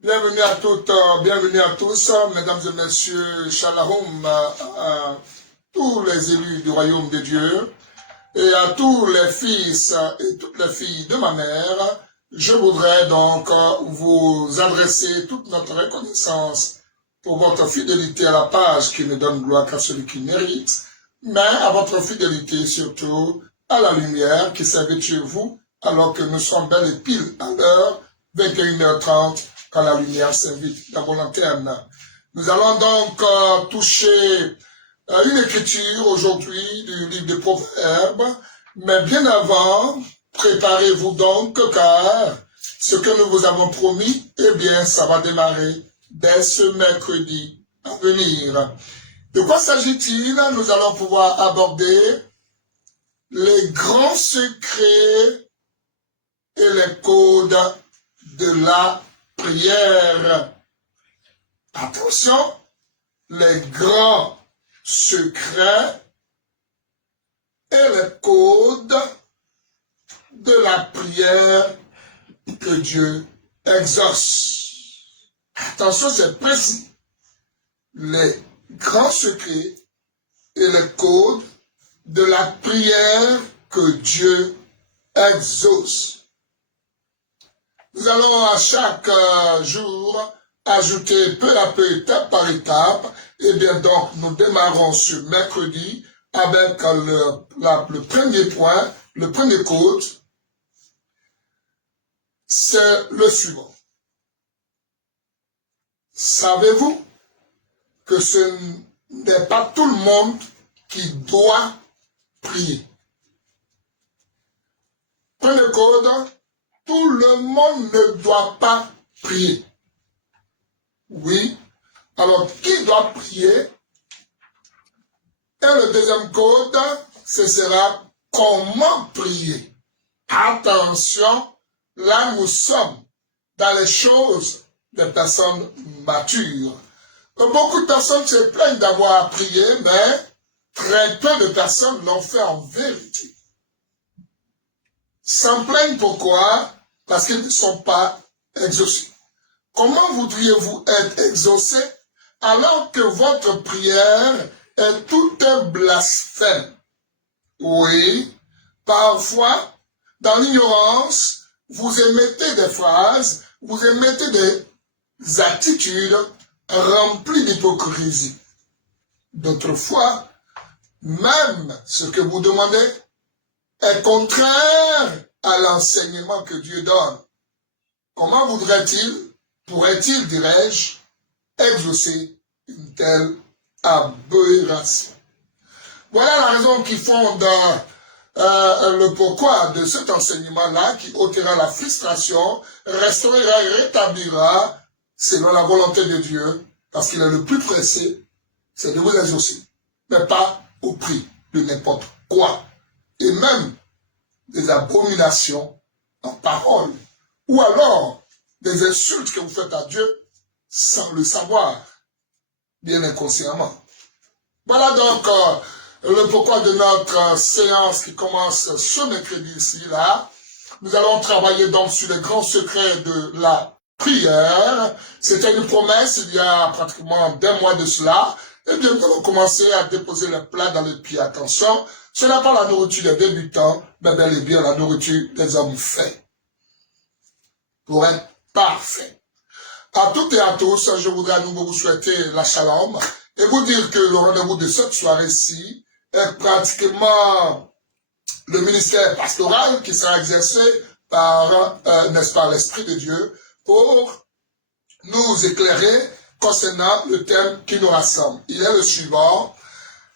Bienvenue à toutes, bienvenue à tous, mesdames et messieurs, shalom à tous les élus du royaume de Dieu et à tous les fils et toutes les filles de ma mère. Je voudrais donc vous adresser toute notre reconnaissance pour votre fidélité à la page qui ne donne gloire qu'à celui qui mérite, mais à votre fidélité surtout à la lumière qui s'invite chez vous alors que nous sommes bel et pile à l'heure 21h30 quand la lumière s'invite dans vos lanternes. Nous allons donc toucher une écriture aujourd'hui du livre des Proverbes, mais bien avant, préparez-vous donc car ce que nous vous avons promis, eh bien, ça va démarrer dès ce mercredi à venir. De quoi s'agit-il? Nous allons pouvoir aborder les grands secrets et les codes de la prière. Attention, les grands secrets et les codes de la prière que Dieu exauce. Attention, c'est précis. Les grands secrets et les codes de la prière que Dieu exauce. Nous allons à chaque jour ajouter peu à peu, étape par étape. Et bien donc, nous démarrons ce mercredi avec le premier point, le premier code. C'est le suivant. Savez-vous que ce n'est pas tout le monde qui doit prier? Premier code, tout le monde ne doit pas prier. Oui. Alors, qui doit prier? Et le deuxième code, ce sera comment prier. Attention, là nous sommes dans les choses des personnes matures. Beaucoup de personnes se plaignent d'avoir à prier, mais très peu de personnes l'ont fait en vérité. S'en plaignent pourquoi? Parce qu'ils ne sont pas exaucés. Comment voudriez-vous être exaucé alors que votre prière est tout un blasphème? Oui, parfois, dans l'ignorance, vous émettez des phrases, vous émettez des attitudes remplies d'hypocrisie. D'autres fois, même ce que vous demandez est contraire à l'enseignement que Dieu donne. Comment pourrait-il, dirais-je, exaucer une telle aberration? Voilà la raison qui fonde le pourquoi de cet enseignement-là, qui ôtera la frustration, restaurera et rétablira, selon la volonté de Dieu, parce qu'il est le plus pressé, c'est de vous exaucer, mais pas au prix de n'importe quoi, et même des abominations en parole, ou alors des insultes que vous faites à Dieu sans le savoir, bien inconsciemment. Voilà donc le pourquoi de notre séance qui commence ce mercredi ici, là. Nous allons travailler donc sur les grands secrets de la prière. C'était une promesse il y a pratiquement 2 mois de cela. Et bien, nous allons commencer à déposer les plats dans les pieds. Attention, ce n'est pas la nourriture des débutants, mais bel et bien la nourriture des hommes faits. Pour être parfait. À toutes et à tous, je voudrais à nouveau vous souhaiter la shalom et vous dire que le rendez-vous de cette soirée-ci est pratiquement le ministère pastoral qui sera exercé par, n'est-ce pas, l'Esprit de Dieu pour nous éclairer concernant le thème qui nous rassemble. Il est le suivant,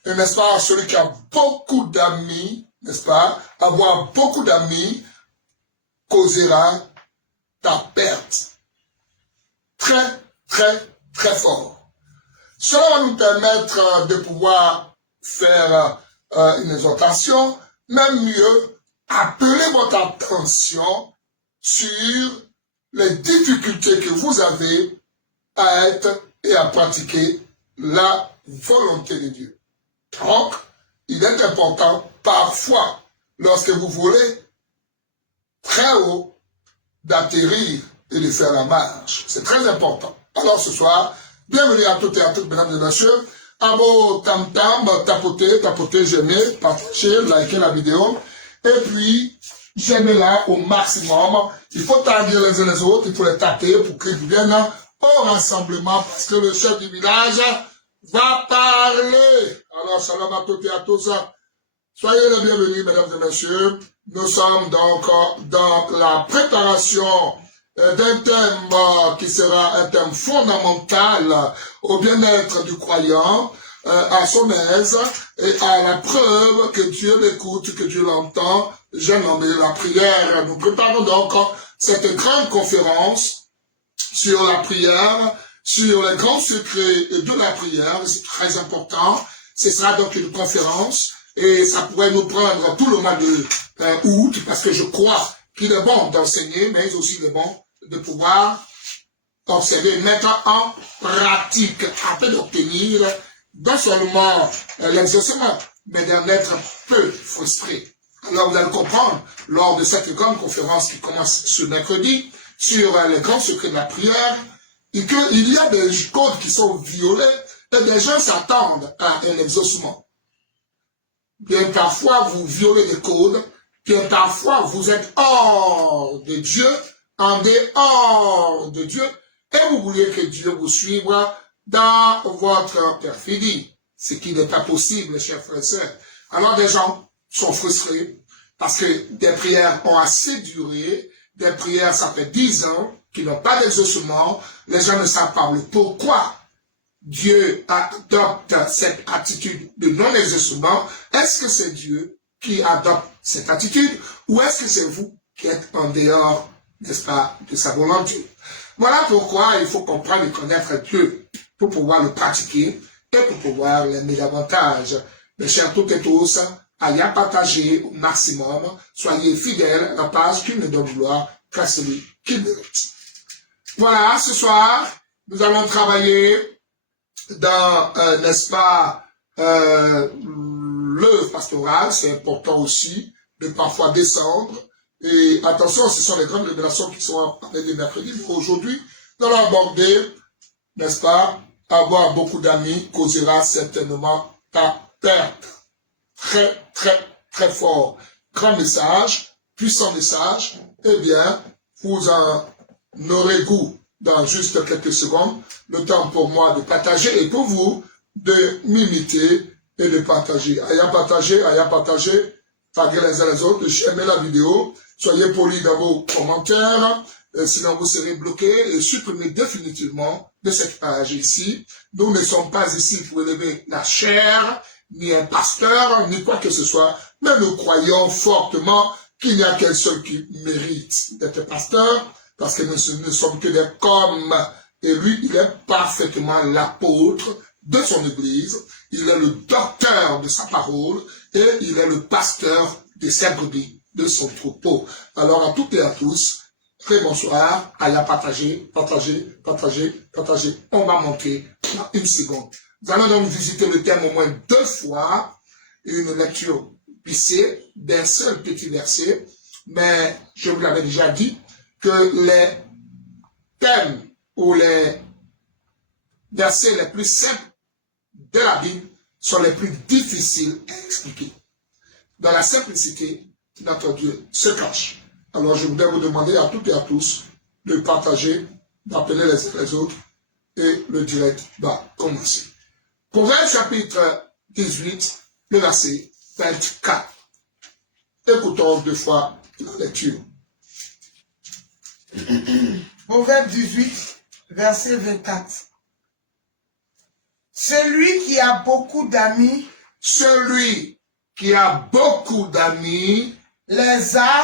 n'est-ce pas, celui qui a beaucoup d'amis, n'est-ce pas, avoir beaucoup d'amis causera ta perte. Très, très, très fort. Cela va nous permettre de pouvoir faire une exhortation, même mieux, appeler votre attention sur les difficultés que vous avez à être et à pratiquer la volonté de Dieu. Donc, il est important, parfois, lorsque vous voulez très haut, d'atterrir et de faire la marche. C'est très important. Alors ce soir, bienvenue à toutes et à toutes, mesdames et messieurs. Abo, tam tam, tapotez, j'aimez, partagez, likez la vidéo. Et puis, j'aimez-la au maximum. Il faut taguer les uns les autres, il faut les taper pour qu'ils viennent au rassemblement parce que le chef du village va parler. Alors, salam à toutes et à tous. Soyez les bienvenus, mesdames et messieurs. Nous sommes donc dans la préparation d'un thème qui sera un thème fondamental au bien-être du croyant, à son aise et à la preuve que Dieu l'écoute, que Dieu l'entend. J'ai nommé la prière. Nous préparons donc cette grande conférence sur la prière, sur les grands secrets de la prière. C'est très important. Ce sera donc une conférence et ça pourrait nous prendre tout le mois de août parce que je crois qu'il est bon d'enseigner, mais aussi il est bon de pouvoir observer, mettre en pratique afin d'obtenir non seulement l'exaucement, mais d'en être peu frustré. Alors vous allez comprendre, lors de cette grande conférence qui commence ce mercredi, sur les grands secrets de la prière, et qu'il y a des codes qui sont violés, et des gens s'attendent à un exaucement. Bien parfois, vous violez des codes, bien parfois, vous êtes hors de Dieu, en dehors de Dieu, et vous voulez que Dieu vous suive dans votre perfidie, ce qui n'est pas possible, chers frères et sœurs. Alors des gens sont frustrés parce que des prières ont assez duré, des prières ça fait 10 ans, qui n'ont pas d'exaucement, les gens ne savent pas pourquoi Dieu adopte cette attitude de non-exaucement. Est-ce que c'est Dieu qui adopte cette attitude ou est-ce que c'est vous qui êtes en dehors, n'est-ce pas, de sa volonté? Voilà pourquoi il faut comprendre et connaître Dieu pour pouvoir le pratiquer et pour pouvoir l'aimer davantage. Mes chers toutes et tous, ayez partagé au maximum, soyez fidèles à la page qui ne donne gloire qu'à celui qui mérite. Voilà, ce soir, nous allons travailler dans, n'est-ce pas, l'œuvre pastorale. C'est important aussi de parfois descendre. Et attention, ce sont les grandes révélations qui sont avec les mercredis. Aujourd'hui, nous allons aborder, n'est-ce pas, avoir beaucoup d'amis causera certainement ta perte. Très, très, très fort. Grand message, puissant message. Eh bien, vous en aurez goût dans juste quelques secondes. Le temps pour moi de partager et pour vous de m'imiter et de partager. Ayant partagé, taguez les uns les autres, aimez la vidéo. Soyez polis dans vos commentaires, sinon vous serez bloqués et supprimez définitivement de cette page ici. Nous ne sommes pas ici pour élever la chair, ni un pasteur, ni quoi que ce soit, mais nous croyons fortement qu'il n'y a qu'un seul qui mérite d'être pasteur, parce que nous ne sommes que des comme, et lui, il est parfaitement l'apôtre de son église, il est le docteur de sa parole, et il est le pasteur de ses brebis, de son troupeau. Alors à toutes et à tous, très bonsoir, à la partager. On va monter dans une seconde. Nous allons donc visiter le thème au moins 2 fois, une lecture pissée d'un seul petit verset, mais je vous l'avais déjà dit que les thèmes ou les versets les plus simples de la Bible sont les plus difficiles à expliquer. Dans la simplicité, notre Dieu se cache. Alors je voudrais vous demander à toutes et à tous de partager, d'appeler les uns les autres et le direct va commencer. Proverbe chapitre 18, le verset 24. Écoutons 2 fois la lecture. Proverbe 18, verset 24. Celui qui a beaucoup d'amis les a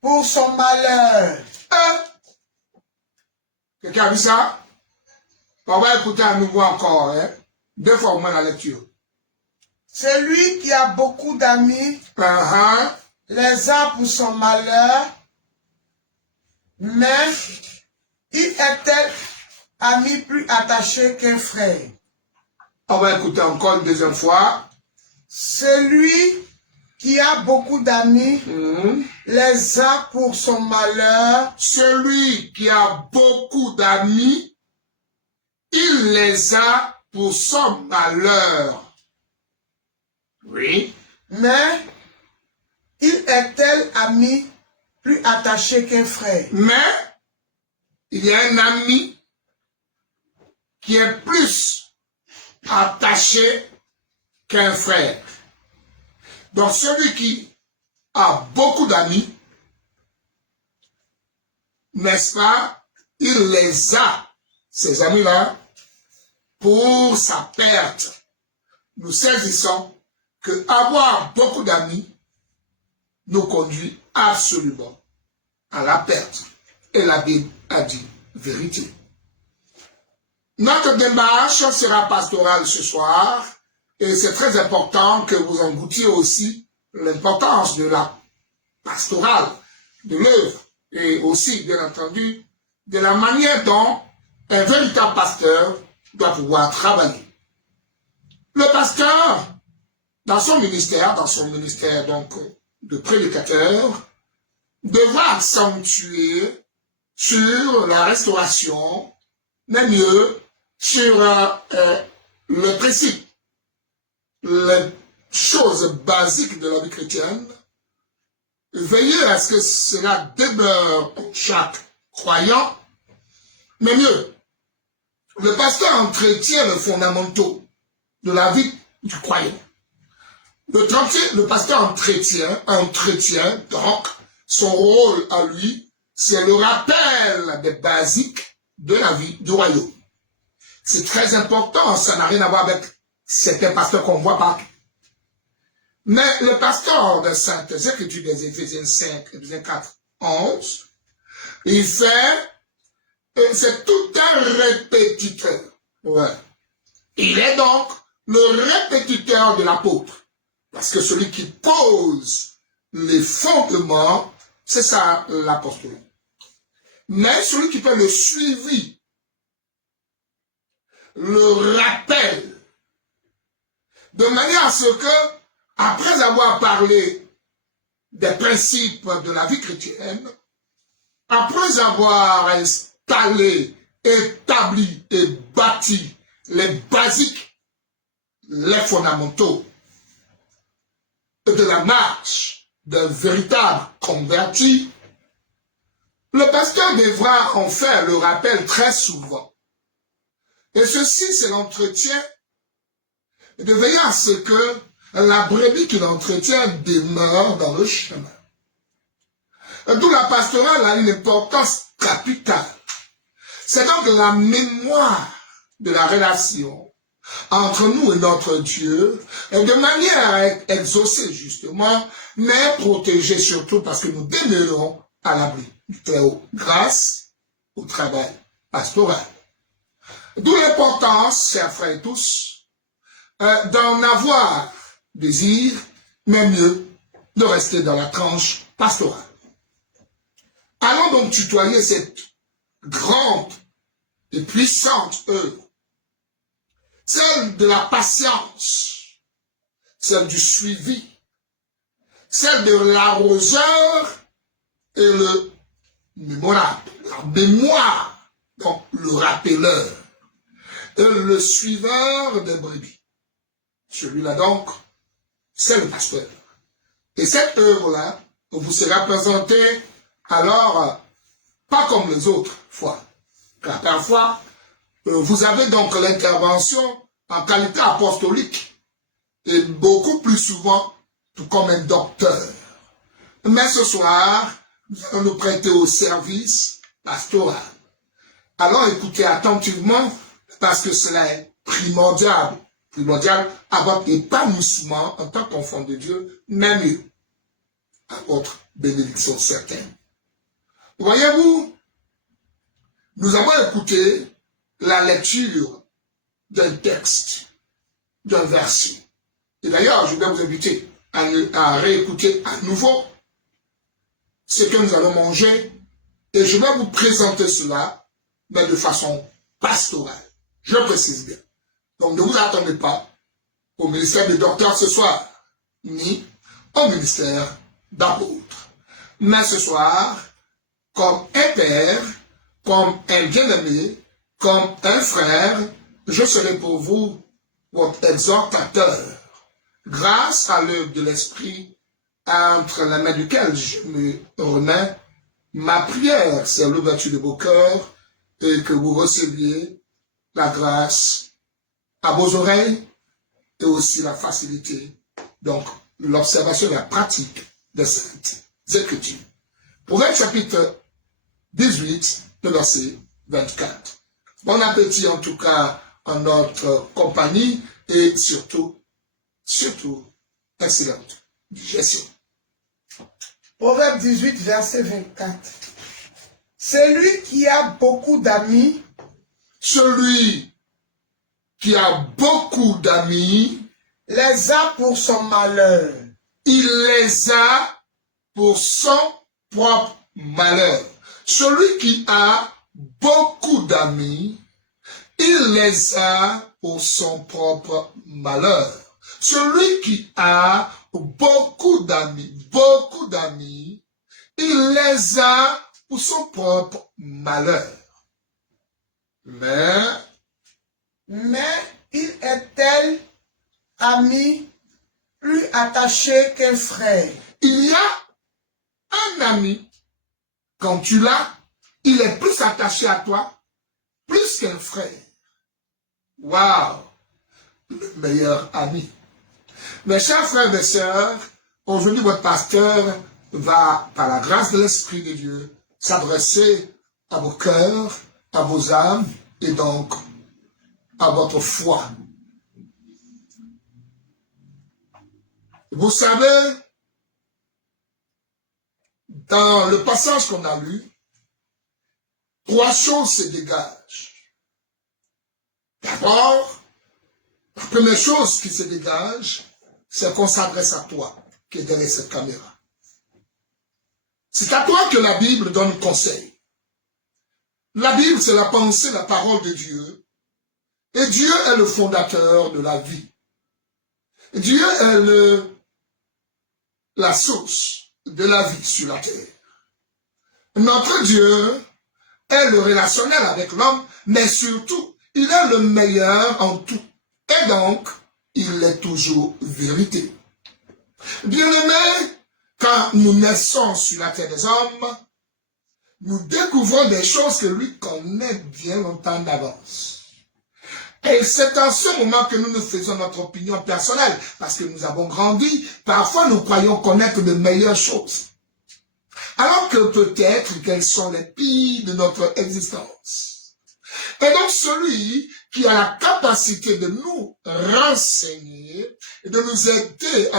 pour son malheur. Quelqu'un a vu ça? On va écouter à nouveau encore, hein? 2 fois au moins la lecture. Celui qui a beaucoup d'amis les a pour son malheur, mais il était ami plus attaché qu'un frère. On va écouter encore une 2e fois. Celui qui a beaucoup d'amis les a pour son malheur. Celui qui a beaucoup d'amis, il les a pour son malheur. Oui. Mais il est tel ami plus attaché qu'un frère. Mais il y a un ami qui est plus attaché qu'un frère. Donc celui qui a beaucoup d'amis, n'est-ce pas, il les a, ces amis-là, pour sa perte. Nous saisissons que avoir beaucoup d'amis nous conduit absolument à la perte. Et la Bible a dit vérité. Notre démarche sera pastorale ce soir. Et c'est très important que vous en goûtiez aussi l'importance de la pastorale, de l'œuvre, et aussi, bien entendu, de la manière dont un véritable pasteur doit pouvoir travailler. Le pasteur, dans son ministère donc de prédicateur, devra accentuer sur la restauration, mais mieux sur le principe, les choses basiques de la vie chrétienne, veiller à ce que cela demeure en chaque croyant, mais mieux, le pasteur entretient les fondamentaux de la vie du croyant. Le pasteur entretient donc son rôle à lui, c'est le rappel des basiques de la vie du royaume. C'est très important, ça n'a rien à voir avec certains pasteurs qu'on voit pas. Mais le pasteur de Saintes Écritures des Éphésiens 5, Éphésiens 4, 11, il fait, c'est tout un répétiteur. Ouais. Il est donc le répétiteur de l'apôtre. Parce que celui qui pose les fondements, c'est ça l'apostolat. Mais celui qui fait le suivi, le rappel, de manière à ce que, après avoir parlé des principes de la vie chrétienne, après avoir installé, établi et bâti les basiques, les fondamentaux de la marche d'un véritable converti, le pasteur devra en faire le rappel très souvent. Et ceci, c'est l'entretien de veiller à ce que la brebis qu'il entretient demeure dans le chemin. D'où la pastorale a une importance capitale. C'est donc la mémoire de la relation entre nous et notre Dieu, et de manière à être exaucé justement, mais protégé surtout parce que nous demeurons à l'abri du Très-Haut grâce au travail pastoral. D'où l'importance, chers frères et tous, d'en avoir désir, mais mieux de rester dans la tranche pastorale. Allons donc tutoyer cette grande et puissante œuvre, celle de la patience, celle du suivi, celle de l'arroseur et le mémorable, la mémoire, donc le rappeleur, et le suiveur des brebis. Celui-là donc, c'est le pasteur. Et cette œuvre-là vous sera présentée alors pas comme les autres fois. Car parfois, vous avez donc l'intervention en qualité apostolique et beaucoup plus souvent comme un docteur. Mais ce soir, nous allons nous prêter au service pastoral. Alors écoutez attentivement parce que cela est primordial à votre épanouissement en tant qu'enfant de Dieu, mais mieux à votre bénédiction certaine. Voyez-vous, nous avons écouté la lecture d'un texte, d'un verset. Et d'ailleurs, je vais vous inviter à réécouter à nouveau ce que nous allons manger. Et je vais vous présenter cela, mais de façon pastorale. Je précise bien. Donc ne vous attendez pas au ministère des docteurs ce soir, ni au ministère d'apôtre. Mais ce soir, comme un père, comme un bien-aimé, comme un frère, je serai pour vous votre exhortateur, grâce à l'œuvre de l'Esprit, entre la main duquel je me remets. Ma prière, c'est l'ouverture de vos cœurs et que vous receviez la grâce à vos oreilles et aussi la facilité, donc l'observation et la pratique des Saintes Écritures. Proverbe chapitre 18, le verset 24. Bon appétit en tout cas en notre compagnie et surtout, excellente digestion. Proverbe 18, verset 24. Celui qui a beaucoup d'amis, celui qui a beaucoup d'amis, les a pour son malheur. Il les a pour son propre malheur. Celui qui a beaucoup d'amis, il les a pour son propre malheur. Celui qui a beaucoup d'amis, il les a pour son propre malheur. Mais il est tel ami plus attaché qu'un frère. Il y a un ami, quand tu l'as, il est plus attaché à toi, plus qu'un frère. Waouh! Le meilleur ami. Mes chers frères et sœurs, aujourd'hui votre pasteur va, par la grâce de l'Esprit de Dieu, s'adresser à vos cœurs, à vos âmes et donc à votre foi. Vous savez, dans le passage qu'on a lu, 3 choses se dégagent. D'abord, la première chose qui se dégage, c'est qu'on s'adresse à toi qui est derrière cette caméra. C'est à toi que la Bible donne conseil. La Bible, c'est la pensée, la parole de Dieu. Et Dieu est le fondateur de la vie. Dieu est la source de la vie sur la terre. Notre Dieu est le relationnel avec l'homme, mais surtout, il est le meilleur en tout. Et donc, il est toujours vérité. Bien-aimés, quand nous naissons sur la terre des hommes, nous découvrons des choses que lui connaît bien longtemps d'avance. Et c'est en ce moment que nous nous faisons notre opinion personnelle, parce que nous avons grandi, parfois nous croyons connaître de meilleures choses. Alors que peut-être qu'elles sont les pires de notre existence. Et donc celui qui a la capacité de nous renseigner et de nous aider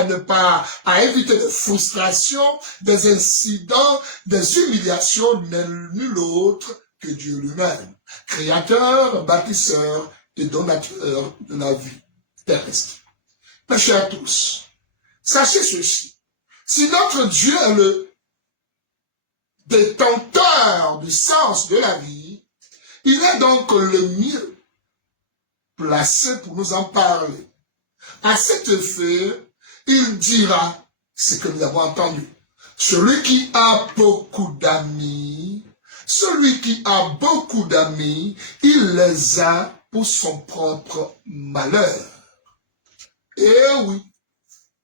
à éviter des frustrations, des incidents, des humiliations, n'est nul autre que Dieu lui-même, créateur, bâtisseur et donateur de la vie terrestre. Mes chers tous, sachez ceci, si notre Dieu est le détenteur du sens de la vie, il est donc le mieux placé pour nous en parler. À cet effet, il dira ce que nous avons entendu. Celui qui a beaucoup d'amis, il les a pour son propre malheur. Et oui,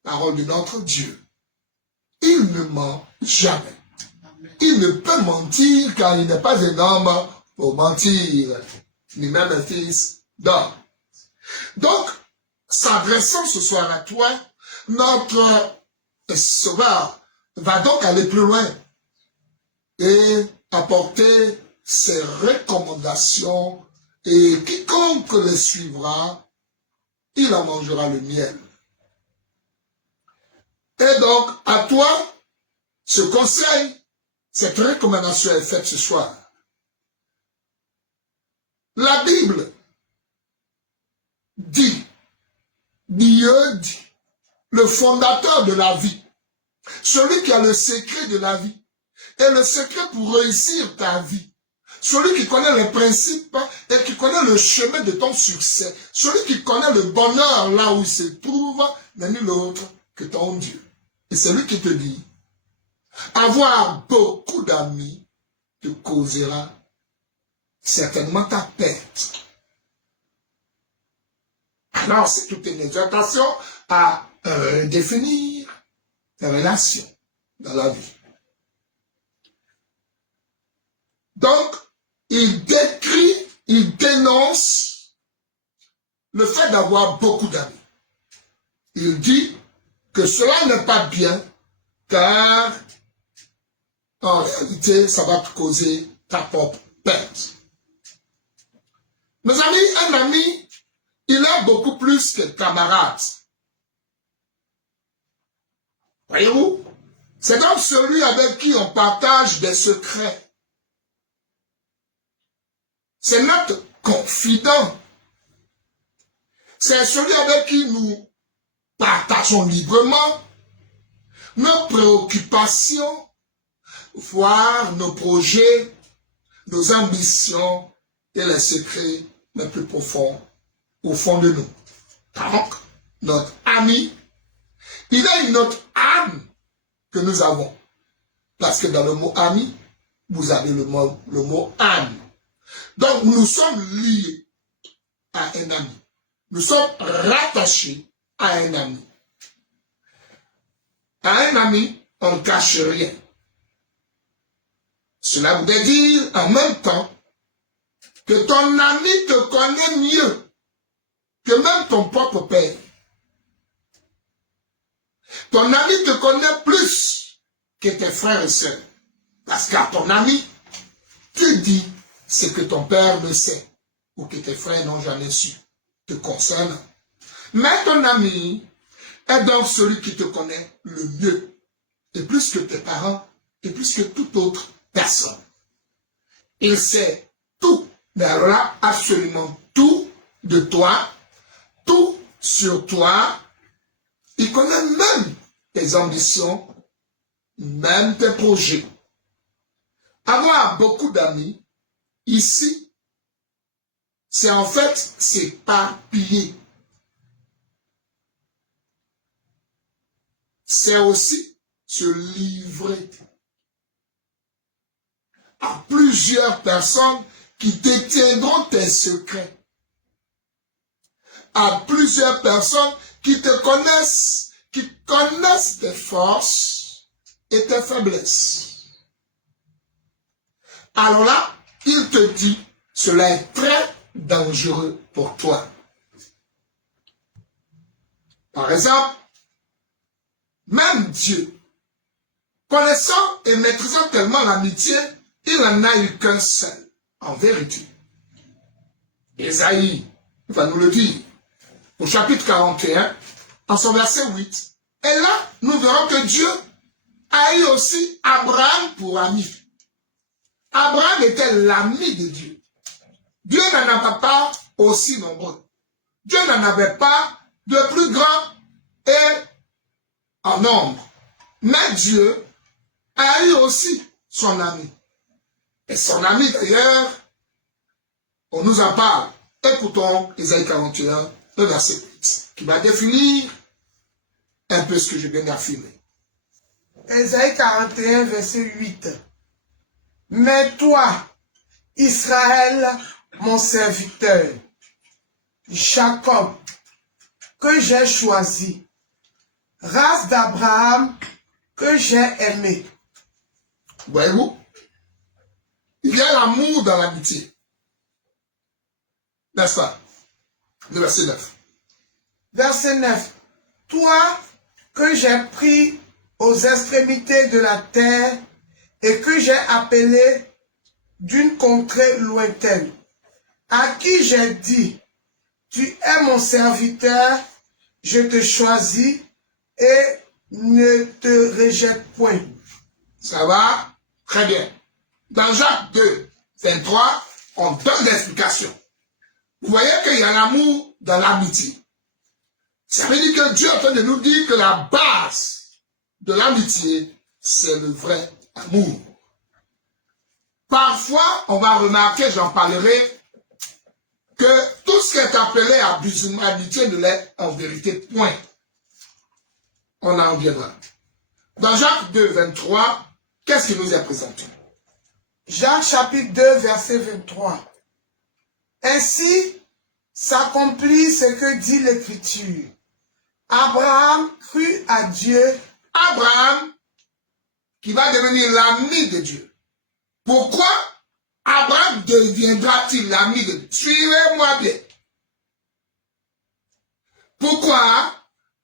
parole de notre Dieu, il ne ment jamais. Il ne peut mentir car il n'est pas un homme pour mentir, ni même un fils d'homme. Donc, s'adressant ce soir à toi, notre Sauveur va donc aller plus loin et apporter ses recommandations et quiconque les suivra, il en mangera le miel. Et donc, à toi, ce conseil, cette recommandation est faite ce soir. La Bible dit, Dieu dit, le fondateur de la vie, celui qui a le secret de la vie, et le secret pour réussir ta vie, celui qui connaît les principes et qui connaît le chemin de ton succès, celui qui connaît le bonheur là où il se trouve, n'est nul autre que ton Dieu. Et c'est lui qui te dit, avoir beaucoup d'amis te causera certainement ta perte. Alors, c'est toute une exhortation à définir les relations dans la vie. Donc, il décrit, il dénonce le fait d'avoir beaucoup d'amis. Il dit que cela n'est pas bien, car en réalité, ça va te causer ta propre perte. Mes amis, un ami, il a beaucoup plus que camarade. Voyez-vous? C'est comme celui avec qui on partage des secrets. C'est notre confident. C'est celui avec qui nous partageons librement nos préoccupations, voire nos projets, nos ambitions et les secrets les plus profonds au fond de nous. Donc, notre ami, il a une autre âme que nous avons. Parce que dans le mot ami, vous avez le mot âme. Donc, nous sommes liés à un ami. Nous sommes rattachés à un ami. À un ami, on ne cache rien. Cela voudrait dire en même temps que ton ami te connaît mieux que même ton propre père. Ton ami te connaît plus que tes frères et sœurs. Parce qu'à ton ami, tu dis ce que ton père ne sait ou que tes frères n'ont jamais su te concernant. Mais ton ami est donc celui qui te connaît le mieux, et plus que tes parents, et plus que toute autre personne. Il sait tout, mais alors là, absolument tout de toi, tout sur toi. Il connaît même tes ambitions, même tes projets. Avoir beaucoup d'amis, ici, c'est en fait s'éparpiller. C'est aussi se livrer à plusieurs personnes qui détiendront tes secrets. À plusieurs personnes qui te connaissent, qui connaissent tes forces et tes faiblesses. Alors là, il te dit, cela est très dangereux pour toi. Par exemple, même Dieu, connaissant et maîtrisant tellement l'amitié, il n'en a eu qu'un seul, en vérité. Ésaïe va nous le dire, au chapitre 41, en son verset 8. Et là, nous verrons que Dieu a eu aussi Abraham pour ami. Abraham était l'ami de Dieu. Dieu n'en avait pas aussi nombreux. Dieu n'en avait pas de plus grand et en nombre. Mais Dieu a eu aussi son ami. Et son ami d'ailleurs, on nous en parle. Écoutons Ésaïe 41, le verset 8, qui va définir un peu ce que je viens d'affirmer. Ésaïe 41, verset 8. Mais toi, Israël, mon serviteur, Jacob, que j'ai choisi, race d'Abraham, que j'ai aimé. Voyez-vous, il y a l'amour dans l'amitié. N'est-ce pas? Le verset 9. Verset 9. Toi que j'ai pris aux extrémités de la terre et que j'ai appelé d'une contrée lointaine, à qui j'ai dit, tu es mon serviteur, je te choisis et ne te rejette point. Ça va? Très bien. Dans Jacques 2, 23, on donne des explications. Vous voyez qu'il y a l'amour dans l'amitié. Ça veut dire que Dieu est en train de nous dire que la base de l'amitié, c'est le vrai amour. Parfois, on va remarquer, j'en parlerai, que tout ce qui est appelé amitié ne l'est en vérité point. On en reviendra. Dans Jacques 2, 23, qu'est-ce qui nous est présenté? Jacques chapitre 2, verset 23. Ainsi s'accomplit ce que dit l'Écriture. Abraham crut à Dieu. Abraham, qui va devenir l'ami de Dieu. Pourquoi Abraham deviendra-t-il l'ami de Dieu? Suivez-moi bien. Pourquoi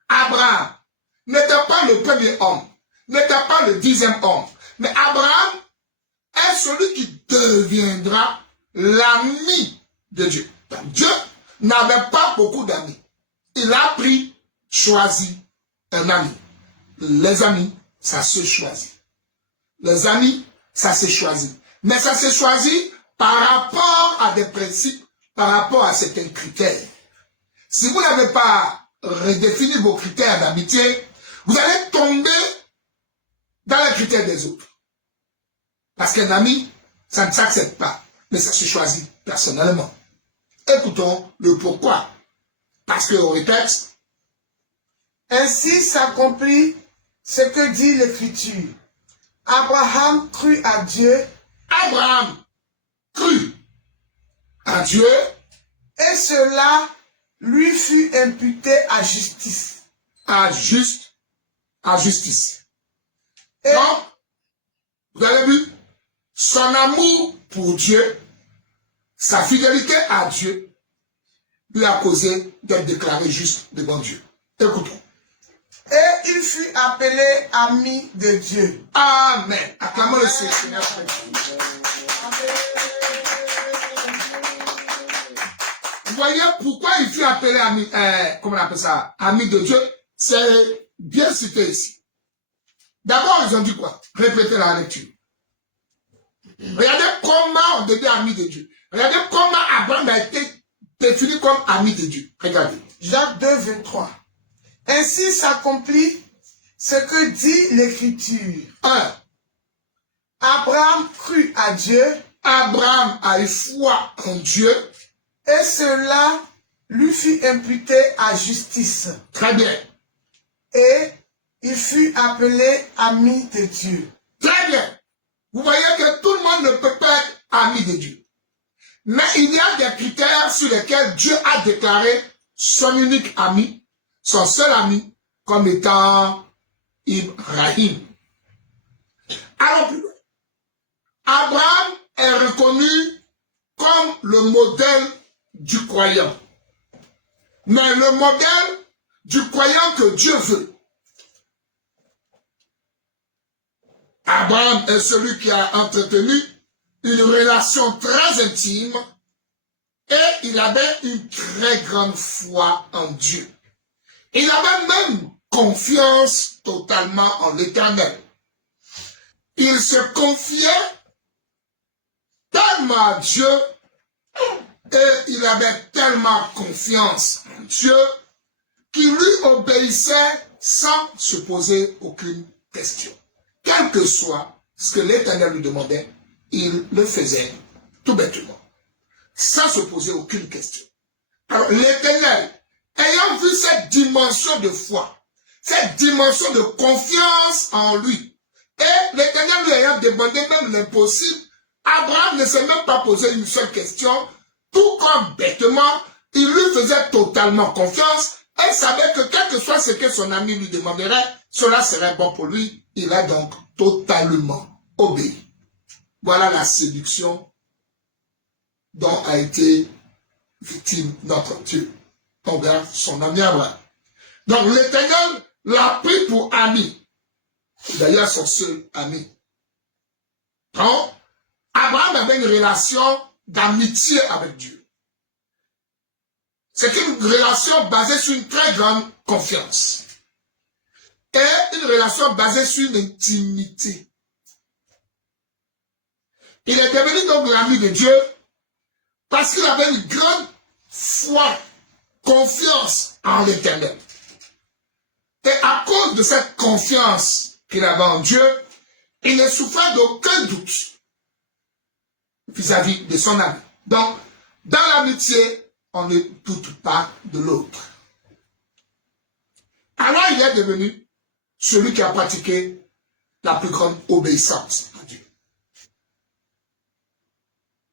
Abraham n'était pas le premier homme, n'était pas le 10e homme, mais Abraham est celui qui deviendra l'ami de Dieu. Donc, Dieu n'avait pas beaucoup d'amis. Il a choisi un ami. Les amis, ça se choisit. Les amis, ça se choisit. Mais ça se choisit par rapport à des principes, par rapport à certains critères. Si vous n'avez pas redéfini vos critères d'amitié, vous allez tomber dans les critères des autres. Parce qu'un ami, ça ne s'accepte pas, mais ça se choisit personnellement. Écoutons le pourquoi. Parce qu'on répète, ainsi s'accomplit ce que dit l'Écriture. Abraham crut à Dieu. Abraham crut à Dieu. Et cela lui fut imputé à justice. À justice. Et donc, vous avez vu, son amour pour Dieu, sa fidélité à Dieu, lui a causé d'être déclaré juste devant Dieu. Écoutons. Et il fut appelé ami de Dieu. Amen. Acclamons le Seigneur. Vous voyez pourquoi il fut appelé ami, comment on appelle ça, ami de Dieu? C'est bien cité ici. D'abord, ils ont dit quoi? Répétez la lecture. Regardez comment on devient ami de Dieu. Regardez comment Abraham a été défini comme ami de Dieu. Regardez. Jacques 2, 23. Ainsi s'accomplit ce que dit l'Écriture. 1. Abraham crut à Dieu. Abraham a eu foi en Dieu. Et cela lui fut imputé à justice. Très bien. Et il fut appelé ami de Dieu. Très bien. Vous voyez que tout le monde ne peut pas être ami de Dieu. Mais il y a des critères sur lesquels Dieu a déclaré son unique ami, son seul ami, comme étant Ibrahim. Allons plus loin. Abraham est reconnu comme le modèle du croyant. Mais le modèle du croyant que Dieu veut. Abraham est celui qui a entretenu une relation très intime et il avait une très grande foi en Dieu. Il avait même confiance totalement en l'Éternel. Il se confiait tellement à Dieu et il avait tellement confiance en Dieu qu'il lui obéissait sans se poser aucune question. Quel que soit ce que l'Éternel lui demandait, il le faisait tout bêtement, sans se poser aucune question. Alors l'Éternel, ayant vu cette dimension de foi, cette dimension de confiance en lui, et l'Éternel lui ayant demandé même l'impossible, Abraham ne s'est même pas posé une seule question, tout comme bêtement, il lui faisait totalement confiance, et savait que quel que soit ce que son ami lui demanderait, cela serait bon pour lui. Il a donc totalement obéi. Voilà la séduction dont a été victime notre Dieu envers son ami Abraham. Donc l'Éternel l'a pris pour ami. D'ailleurs son seul ami. Donc Abraham avait une relation d'amitié avec Dieu. C'est une relation basée sur une très grande confiance. Et une relation basée sur une intimité. Il est devenu donc l'ami de Dieu parce qu'il avait une grande foi, confiance en l'Éternel. Et à cause de cette confiance qu'il avait en Dieu, il ne souffrait d'aucun doute vis-à-vis de son ami. Donc, dans l'amitié, on ne doute pas de l'autre. Alors il est devenu celui qui a pratiqué la plus grande obéissance à Dieu.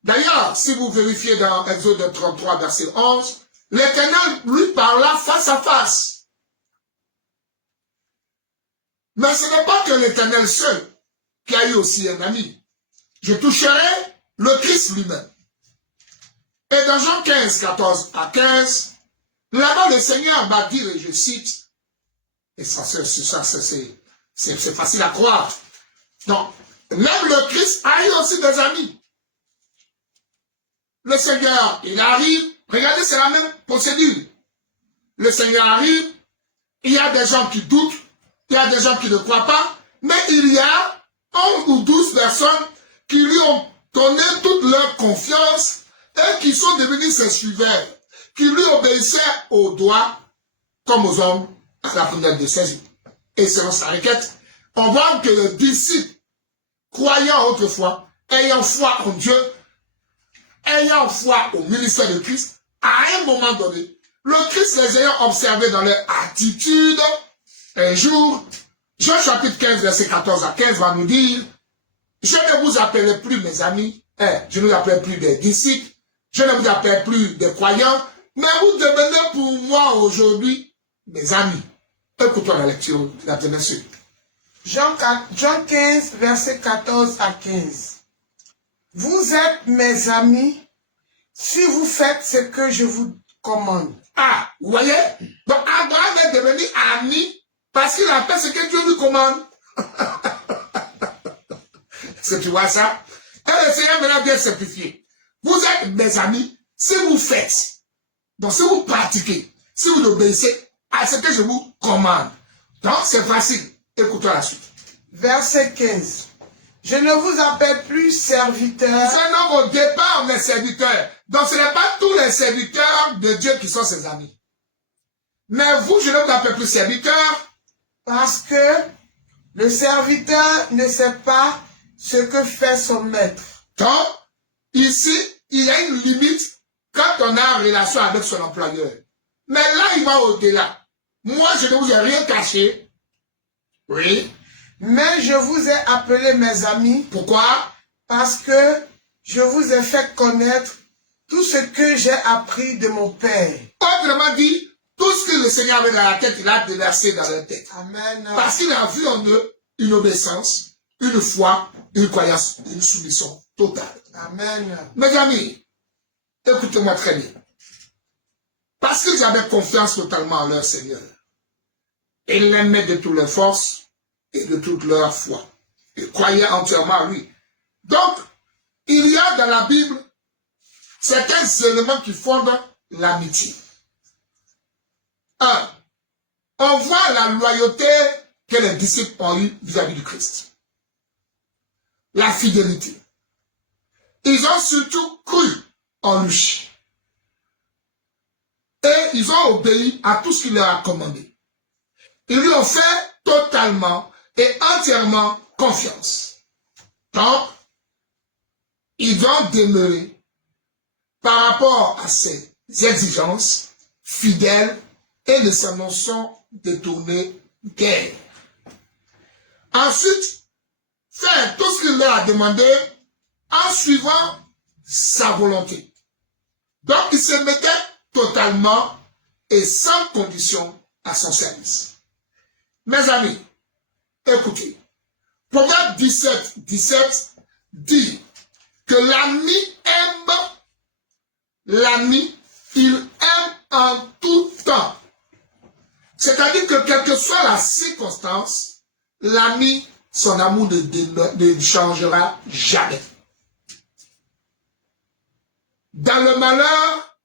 D'ailleurs, si vous vérifiez dans Exode 33, verset 11, l'Éternel lui parla face à face. Mais ce n'est pas que l'Éternel seul qui a eu aussi un ami. Je toucherai le Christ lui-même. Et dans Jean 15, 14 à 15, là-bas le Seigneur va dire, et je cite, et ça c'est facile à croire. Donc, même le Christ a eu aussi des amis. Le Seigneur, il arrive, regardez, c'est la même procédure. Le Seigneur arrive, il y a des gens qui doutent, il y a des gens qui ne croient pas, mais il y a 11 ou 12 personnes qui lui ont donné toute leur confiance et qui sont devenus ses suiveurs, qui lui obéissaient aux doigts comme aux hommes à la première de ses yeux. Et selon sa requête, on voit que les disciples, croyant autrefois, ayant foi en Dieu, ayant foi au ministère de Christ, à un moment donné, le Christ les ayant observés dans leur attitude, un jour, Jean chapitre 15, verset 14 à 15 va nous dire, je ne vous appellerai plus mes amis, je ne vous appellerai plus des disciples, je ne vous appelle plus des croyants, mais vous devenez pour moi aujourd'hui mes amis. Écoutons la lecture de la première suite. Jean 15, verset 14 à 15. Vous êtes mes amis si vous faites ce que je vous commande. Ah, vous voyez? Donc Abraham est devenu ami parce qu'il a fait ce que Dieu lui commande. Est-ce que tu vois ça? Et le Seigneur maintenant bien simplifié. Vous êtes mes amis si vous faites. Donc si vous pratiquez, si vous obéissez à ce que je vous commande. Donc c'est facile. Écoutons la suite. Verset 15. Je ne vous appelle plus serviteur. C'est donc au départ mes serviteurs. Donc ce n'est pas tous les serviteurs de Dieu qui sont ses amis. Mais vous, je ne vous appelle plus serviteur. Parce que le serviteur ne sait pas ce que fait son maître. Donc, ici, il y a une limite quand on a une relation avec son employeur. Mais là, il va au-delà. Moi, je ne vous ai rien caché. Oui. Mais je vous ai appelé mes amis. Pourquoi? Parce que je vous ai fait connaître tout ce que j'ai appris de mon Père. Autrement dit, tout ce que le Seigneur avait dans la tête, il a déversé dans leur tête. Amen. Parce qu'il a vu en eux une obéissance, une foi, une croyance, une soumission totale. Amen. Mes amis, écoutez-moi très bien. Parce qu'ils avaient confiance totalement en leur Seigneur. Ils l'aimaient de toutes leurs forces et de toute leur foi. Ils croyaient entièrement à lui. Donc, il y a dans la Bible certains éléments qui fondent l'amitié. 1. On voit la loyauté que les disciples ont eue vis-à-vis du Christ. La fidélité. Ils ont surtout cru en lui. Et ils ont obéi à tout ce qu'il leur a commandé. Ils lui ont fait totalement et entièrement confiance. Donc, ils ont demeuré par rapport à ses exigences fidèles et ne s'en sont détournés guère. Ensuite, faire tout ce qu'il leur a demandé en suivant sa volonté. Donc, il se mettait totalement et sans condition à son service. Mes amis, écoutez, Proverbe 17, 17 dit que l'ami il aime en tout temps. C'est-à-dire que quelle que soit la circonstance, l'ami, son amour ne changera jamais. Dans le malheur,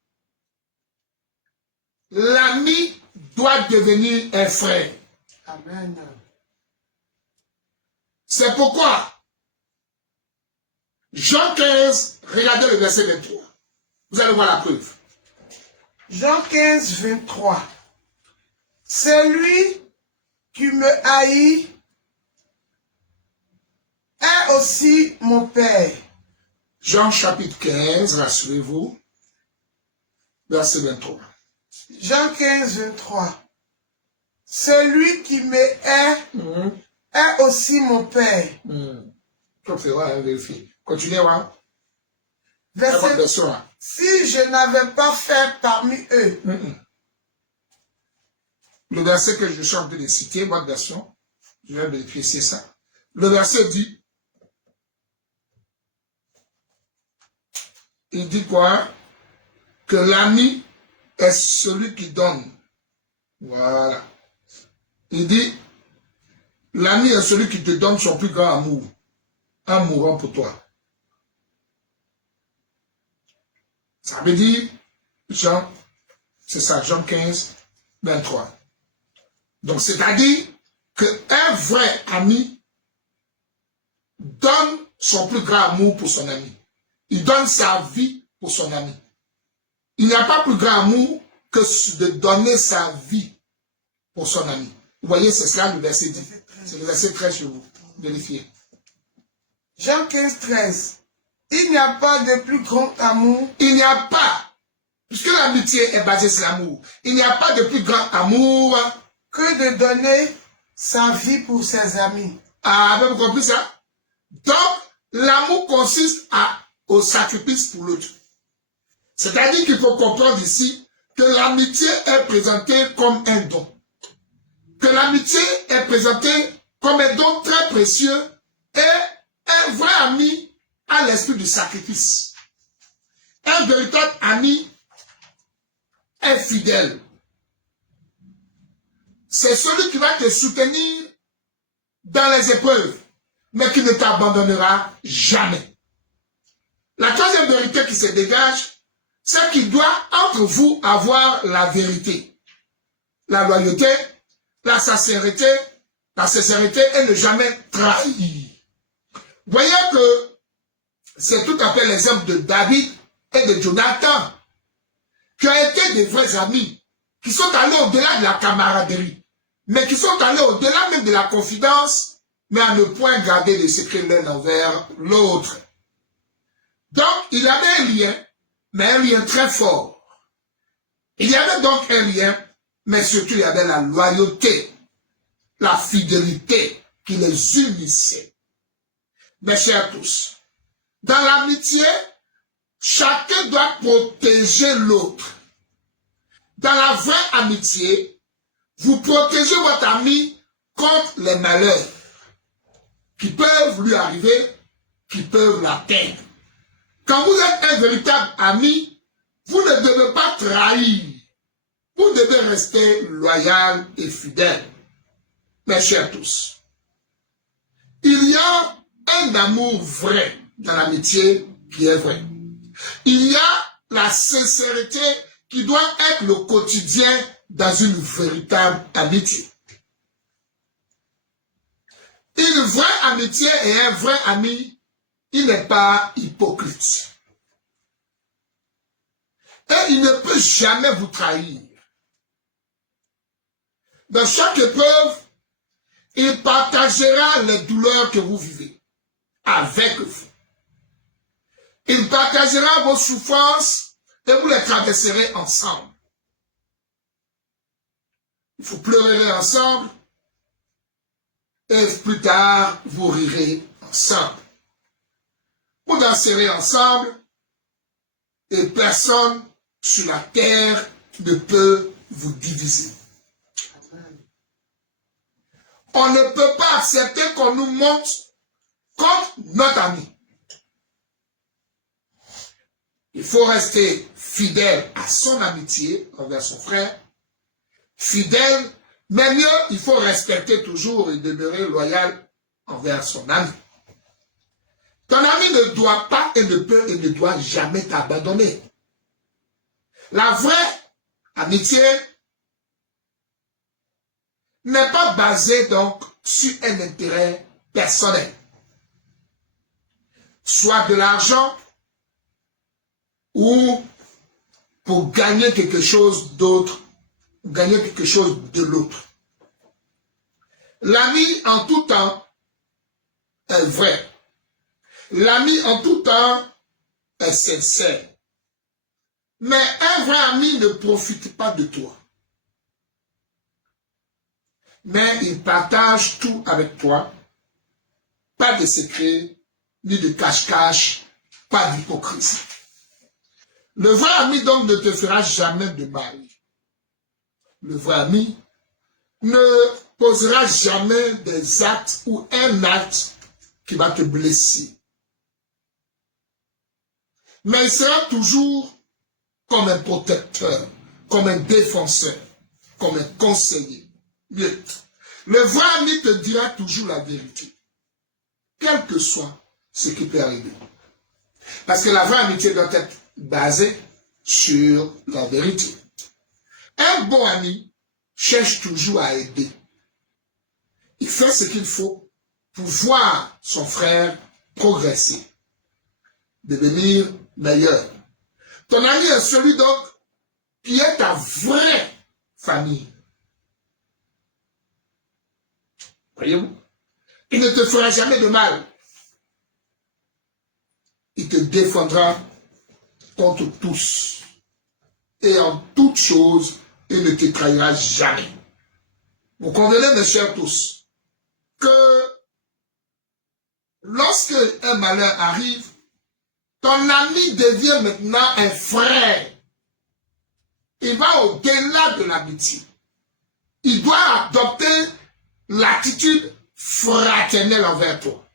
l'ami doit devenir un frère. Amen. C'est pourquoi, Jean 15, regardez le verset 23. Vous allez voir la preuve. Jean 15, 23. Celui qui me haït est aussi mon Père. Jean chapitre 15, rassurez-vous, verset 23. Jean 15, 23. Celui qui me hait est aussi mon père. Vérifier. Continuez, hein. Verset, si je n'avais pas fait parmi eux. Le verset que je suis en train de citer, votre version, je vais vérifier, c'est ça. Le verset dit, il dit quoi? Que l'ami est celui qui donne. Voilà. Il dit, l'ami est celui qui te donne son plus grand amour, en mourant pour toi. Ça veut dire, Jean, c'est ça, Jean 15, 23. Donc, c'est-à-dire qu'un vrai ami donne son plus grand amour pour son ami. Il donne sa vie pour son ami. Il n'y a pas plus grand amour que de donner sa vie pour son ami. Vous voyez, c'est cela le verset dit. C'est le verset 13 chez vous. Vérifiez. Jean 15, 13. Il n'y a pas de plus grand amour. Il n'y a pas, puisque l'amitié est basée sur l'amour, il n'y a pas de plus grand amour que de donner sa vie pour ses amis. Ah, avez-vous compris ça? Donc, l'amour consiste au sacrifice pour l'autre. C'est-à-dire qu'il faut comprendre ici que l'amitié est présentée comme un don. Que l'amitié est présentée comme un don très précieux et un vrai ami a l'esprit du sacrifice. Un véritable ami est fidèle. C'est celui qui va te soutenir dans les épreuves, mais qui ne t'abandonnera jamais. La troisième vérité qui se dégage, c'est qu'il doit entre vous avoir la vérité, la loyauté, la sincérité et ne jamais trahir. Voyez que c'est tout à fait l'exemple de David et de Jonathan, qui ont été des vrais amis, qui sont allés au-delà de la camaraderie, mais qui sont allés au-delà même de la confidence, mais à ne point garder des secrets l'un envers l'autre. Donc, il y avait un lien, mais un lien très fort. Il y avait donc un lien, mais surtout il y avait la loyauté, la fidélité qui les unissait. Mes chers tous, dans l'amitié, chacun doit protéger l'autre. Dans la vraie amitié, vous protégez votre ami contre les malheurs qui peuvent lui arriver, qui peuvent l'atteindre. Quand vous êtes un véritable ami, vous ne devez pas trahir. Vous devez rester loyal et fidèle. Mes chers tous, il y a un amour vrai dans l'amitié qui est vrai. Il y a la sincérité qui doit être le quotidien dans une véritable amitié. Une vraie amitié et un vrai ami, il n'est pas hypocrite. Et il ne peut jamais vous trahir. Dans chaque épreuve, il partagera les douleurs que vous vivez avec vous. Il partagera vos souffrances et vous les traverserez ensemble. Vous pleurerez ensemble et plus tard, vous rirez ensemble. Vous danserez ensemble et personne sur la terre ne peut vous diviser. On ne peut pas accepter qu'on nous monte contre notre ami. Il faut rester fidèle à son amitié envers son frère. Fidèle, mais mieux, il faut respecter toujours et demeurer loyal envers son ami. Ton ami ne doit pas et ne peut et ne doit jamais t'abandonner. La vraie amitié n'est pas basée donc sur un intérêt personnel. Soit de l'argent ou pour gagner quelque chose d'autre, gagner quelque chose de l'autre. L'ami en tout temps est vrai. L'ami en tout temps est sincère. Mais un vrai ami ne profite pas de toi. mais il partage tout avec toi. Pas de secret, ni de cache-cache, pas d'hypocrisie. Le vrai ami donc ne te fera jamais de mal. Le vrai ami ne posera jamais des actes ou un acte qui va te blesser. Mais il sera toujours comme un protecteur, comme un défenseur, comme un conseiller. Mieux, le vrai ami te dira toujours la vérité, quel que soit ce qui peut arriver. Parce que la vraie amitié doit être basée sur la vérité. Un bon ami cherche toujours à aider. Il fait ce qu'il faut pour voir son frère progresser, devenir meilleur. Ton ami est celui donc qui est ta vraie famille. Voyez-vous? Il ne te fera jamais de mal. Il te défendra contre tous. Et en toutes choses, il ne te trahira jamais. Vous convenez, mes chers tous, que lorsque un malheur arrive, ton ami devient maintenant un frère. Il va au-delà de l'amitié. Il doit adopter l'attitude fraternelle envers toi.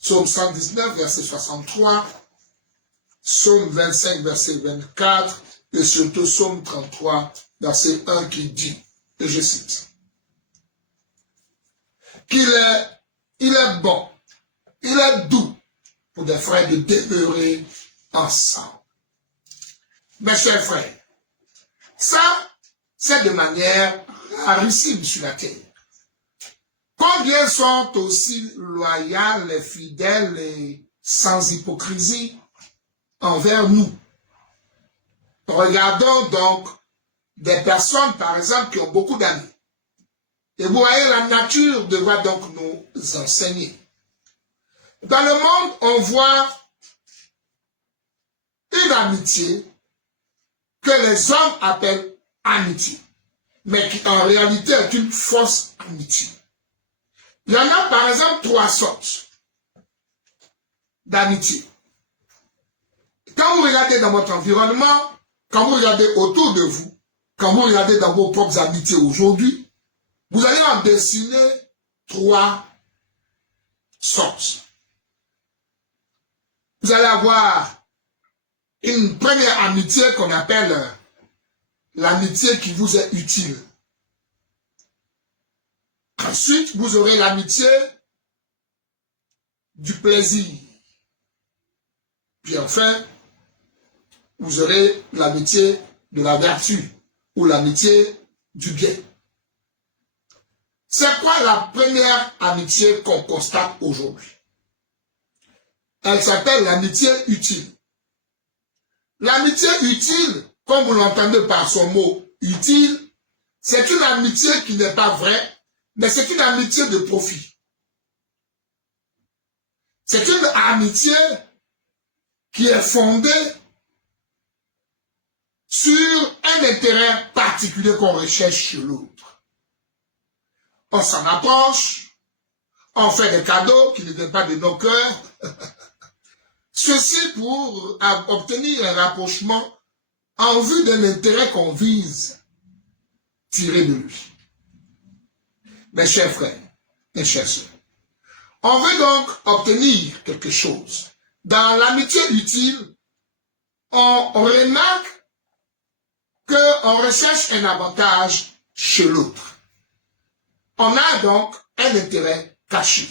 Psaume 119, verset 63, Psaume 25, verset 24, et surtout Psaume 33, verset 1 qui dit, et je cite, qu'il est bon, il est doux pour des frères de demeurer ensemble. Mes chers frères, ça, c'est de manière rarissime sur la terre. Combien sont aussi loyaux et fidèles et sans hypocrisie envers nous? Regardons donc des personnes, par exemple, qui ont beaucoup d'amis. Et vous voyez, la nature devra donc nous enseigner. Dans le monde, on voit une amitié que les hommes appellent amitié, mais qui en réalité est une fausse amitié. Il y en a par exemple 3 sortes d'amitié. Quand vous regardez dans votre environnement, quand vous regardez autour de vous, quand vous regardez dans vos propres amitiés aujourd'hui, vous allez en dessiner 3 sortes. Vous allez avoir une première amitié qu'on appelle l'amitié qui vous est utile. Ensuite, vous aurez l'amitié du plaisir. Puis enfin, vous aurez l'amitié de la vertu ou l'amitié du bien. C'est quoi la première amitié qu'on constate aujourd'hui? Elle s'appelle l'amitié utile. L'amitié utile, comme vous l'entendez par son mot utile, c'est une amitié qui n'est pas vraie, mais c'est une amitié de profit. C'est une amitié qui est fondée sur un intérêt particulier qu'on recherche chez l'autre. On s'en approche, on fait des cadeaux qui ne viennent pas de nos cœurs. Ceci pour obtenir un rapprochement en vue d'un intérêt qu'on vise tirer de lui. Mes chers frères, mes chères sœurs, on veut donc obtenir quelque chose. Dans l'amitié utile, on remarque qu'on recherche un avantage chez l'autre. On a donc un intérêt caché.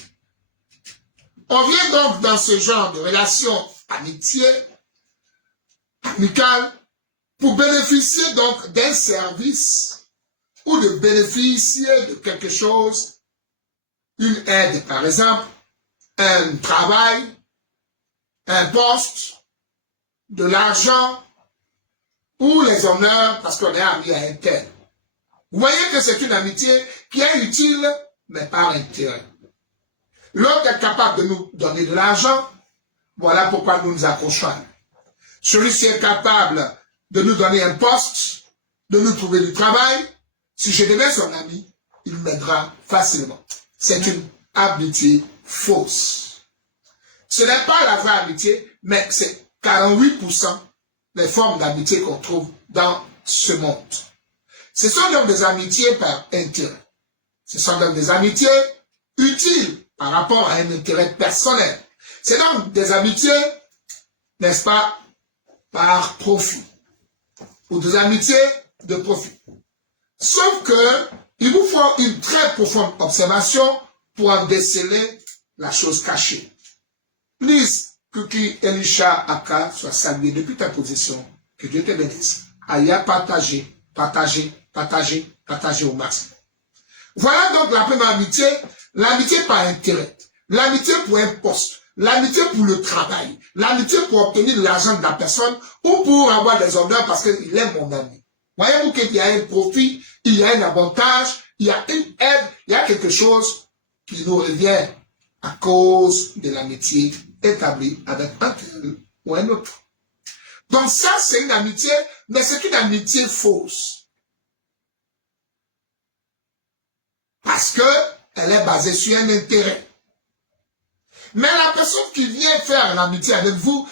On vient donc dans ce genre de relation amitié, amicale, pour bénéficier donc d'un service ou de bénéficier de quelque chose, une aide par exemple, un travail, un poste, de l'argent ou les honneurs parce qu'on est ami à un tel. Vous voyez que c'est une amitié qui est utile, mais par intérêt. L'autre est capable de nous donner de l'argent, voilà pourquoi nous nous accrochons. Celui-ci est capable de nous donner un poste, de nous trouver du travail. Si je deviens son ami, il m'aidera facilement. C'est une amitié fausse. Ce n'est pas la vraie amitié, mais c'est 48% des formes d'amitié qu'on trouve dans ce monde. Ce sont donc des amitiés par intérêt. Ce sont donc des amitiés utiles par rapport à un intérêt personnel. C'est donc des amitiés, n'est-ce pas, par profit. Ou des amitiés de profit. Sauf que, il vous faut une très profonde observation pour en déceler la chose cachée. Please, Kuki Elisha Aka, sois salué depuis ta position. Que Dieu te bénisse. Aya, partagez, partagez, partagez, partagez au maximum. Voilà donc la première amitié, l'amitié par intérêt, l'amitié pour un poste, l'amitié pour le travail, l'amitié pour obtenir de l'argent de la personne ou pour avoir des honneurs parce qu'il est mon ami. Voyez-vous qu'il y a un profit, il y a un avantage, il y a une aide, il y a quelque chose qui nous revient à cause de l'amitié établie avec un tel ou un autre. Donc ça, c'est une amitié, mais c'est une amitié fausse. Parce que elle est basée sur un intérêt. Mais la personne qui vient faire l'amitié avec vous,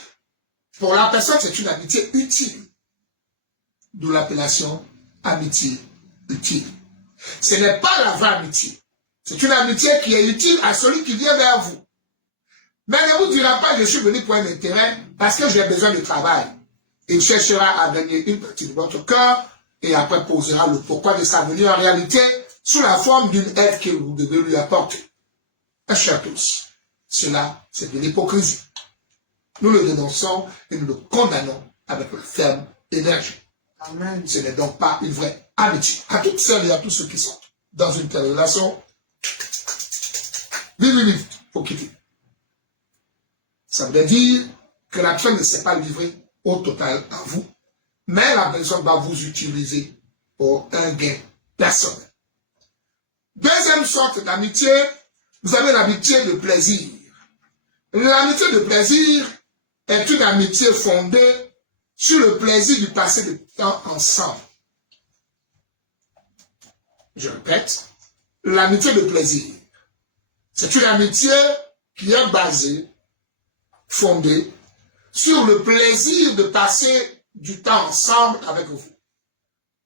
pour la personne, c'est une amitié utile. D'où l'appellation amitié utile. Ce n'est pas la vraie amitié. C'est une amitié qui est utile à celui qui vient vers vous. Mais ne vous dira pas, je suis venu pour un intérêt parce que j'ai besoin de travail. Il cherchera à gagner une partie de votre cœur et après posera le pourquoi de sa venue en réalité sous la forme d'une aide que vous devez lui apporter. Un cher tous, cela c'est de l'hypocrisie. Nous le dénonçons et nous le condamnons avec la ferme énergie. Amen. Ce n'est donc pas une vraie amitié. À toutes celles et à tous ceux qui sont dans une telle relation, vive, faut quitter. Ça veut dire que la personne ne s'est pas livrée au total à vous, mais la personne va vous utiliser pour un gain personnel. Deuxième sorte d'amitié, vous avez l'amitié de plaisir. L'amitié de plaisir est une amitié fondée sur le plaisir du passé de temps ensemble. Je répète, l'amitié de plaisir, c'est une amitié qui est basée, fondée sur le plaisir de passer du temps ensemble avec vous.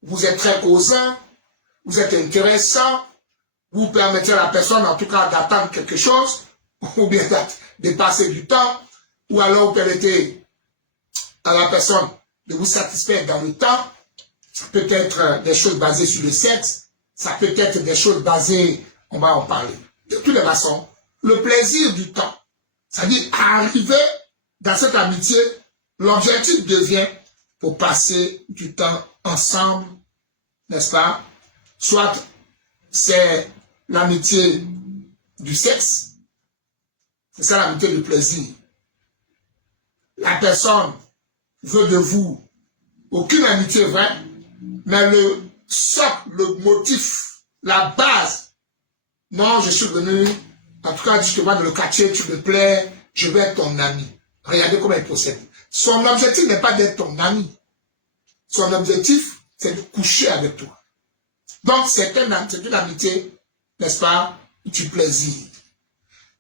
Vous êtes très causant, vous êtes intéressant, vous permettez à la personne en tout cas d'attendre quelque chose, ou bien de passer du temps, ou alors vous permettez à la personne de vous satisfaire dans le temps. Ça peut être des choses basées sur le sexe, ça peut être des choses basées, on va en parler. De toutes les façons, le plaisir du temps, c'est-à-dire arriver dans cette amitié, l'objectif devient pour passer du temps ensemble, n'est-ce pas? Soit c'est l'amitié du sexe, c'est ça l'amitié du plaisir. La personne veut de vous aucune amitié vraie, mais le socle, le motif, la base, non, je suis venu, en tout cas, je te vois dans le quartier, tu me plais, je vais être ton ami. Regardez comment il procède. Son objectif n'est pas d'être ton ami. Son objectif, c'est de coucher avec toi. Donc, c'est une amitié, n'est-ce pas, du plaisir.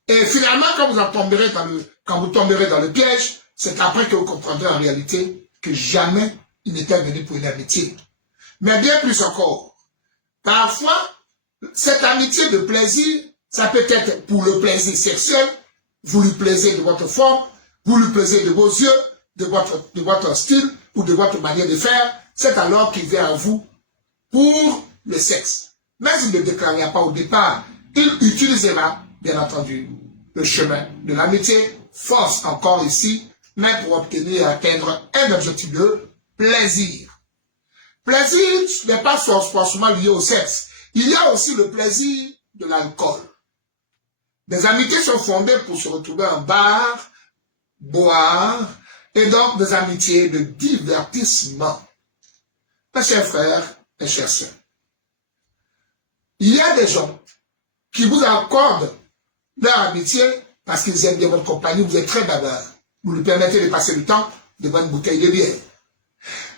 Et finalement, quand vous tomberez dans le piège, c'est après que vous comprendrez en réalité que jamais il n'était venu pour une amitié. Mais bien plus encore, parfois, cette amitié de plaisir, ça peut être pour le plaisir sexuel, vous lui plaisez de votre forme, vous lui plaisez de vos yeux, de votre style ou de votre manière de faire, c'est alors qu'il vient à vous pour le sexe. Mais il ne déclarera pas au départ, il utilisera, bien entendu, le chemin de l'amitié, force encore ici, mais pour obtenir et atteindre un objectif de plaisir. Plaisir n'est pas forcément lié au sexe. Il y a aussi le plaisir de l'alcool. Des amitiés sont fondées pour se retrouver en bar, boire, et donc des amitiés de divertissement. Mes chers frères et chères sœurs, il y a des gens qui vous accordent leur amitié parce qu'ils aiment bien votre compagnie, vous êtes très bavard. Vous lui permettez de passer du temps devant une bouteille de bière.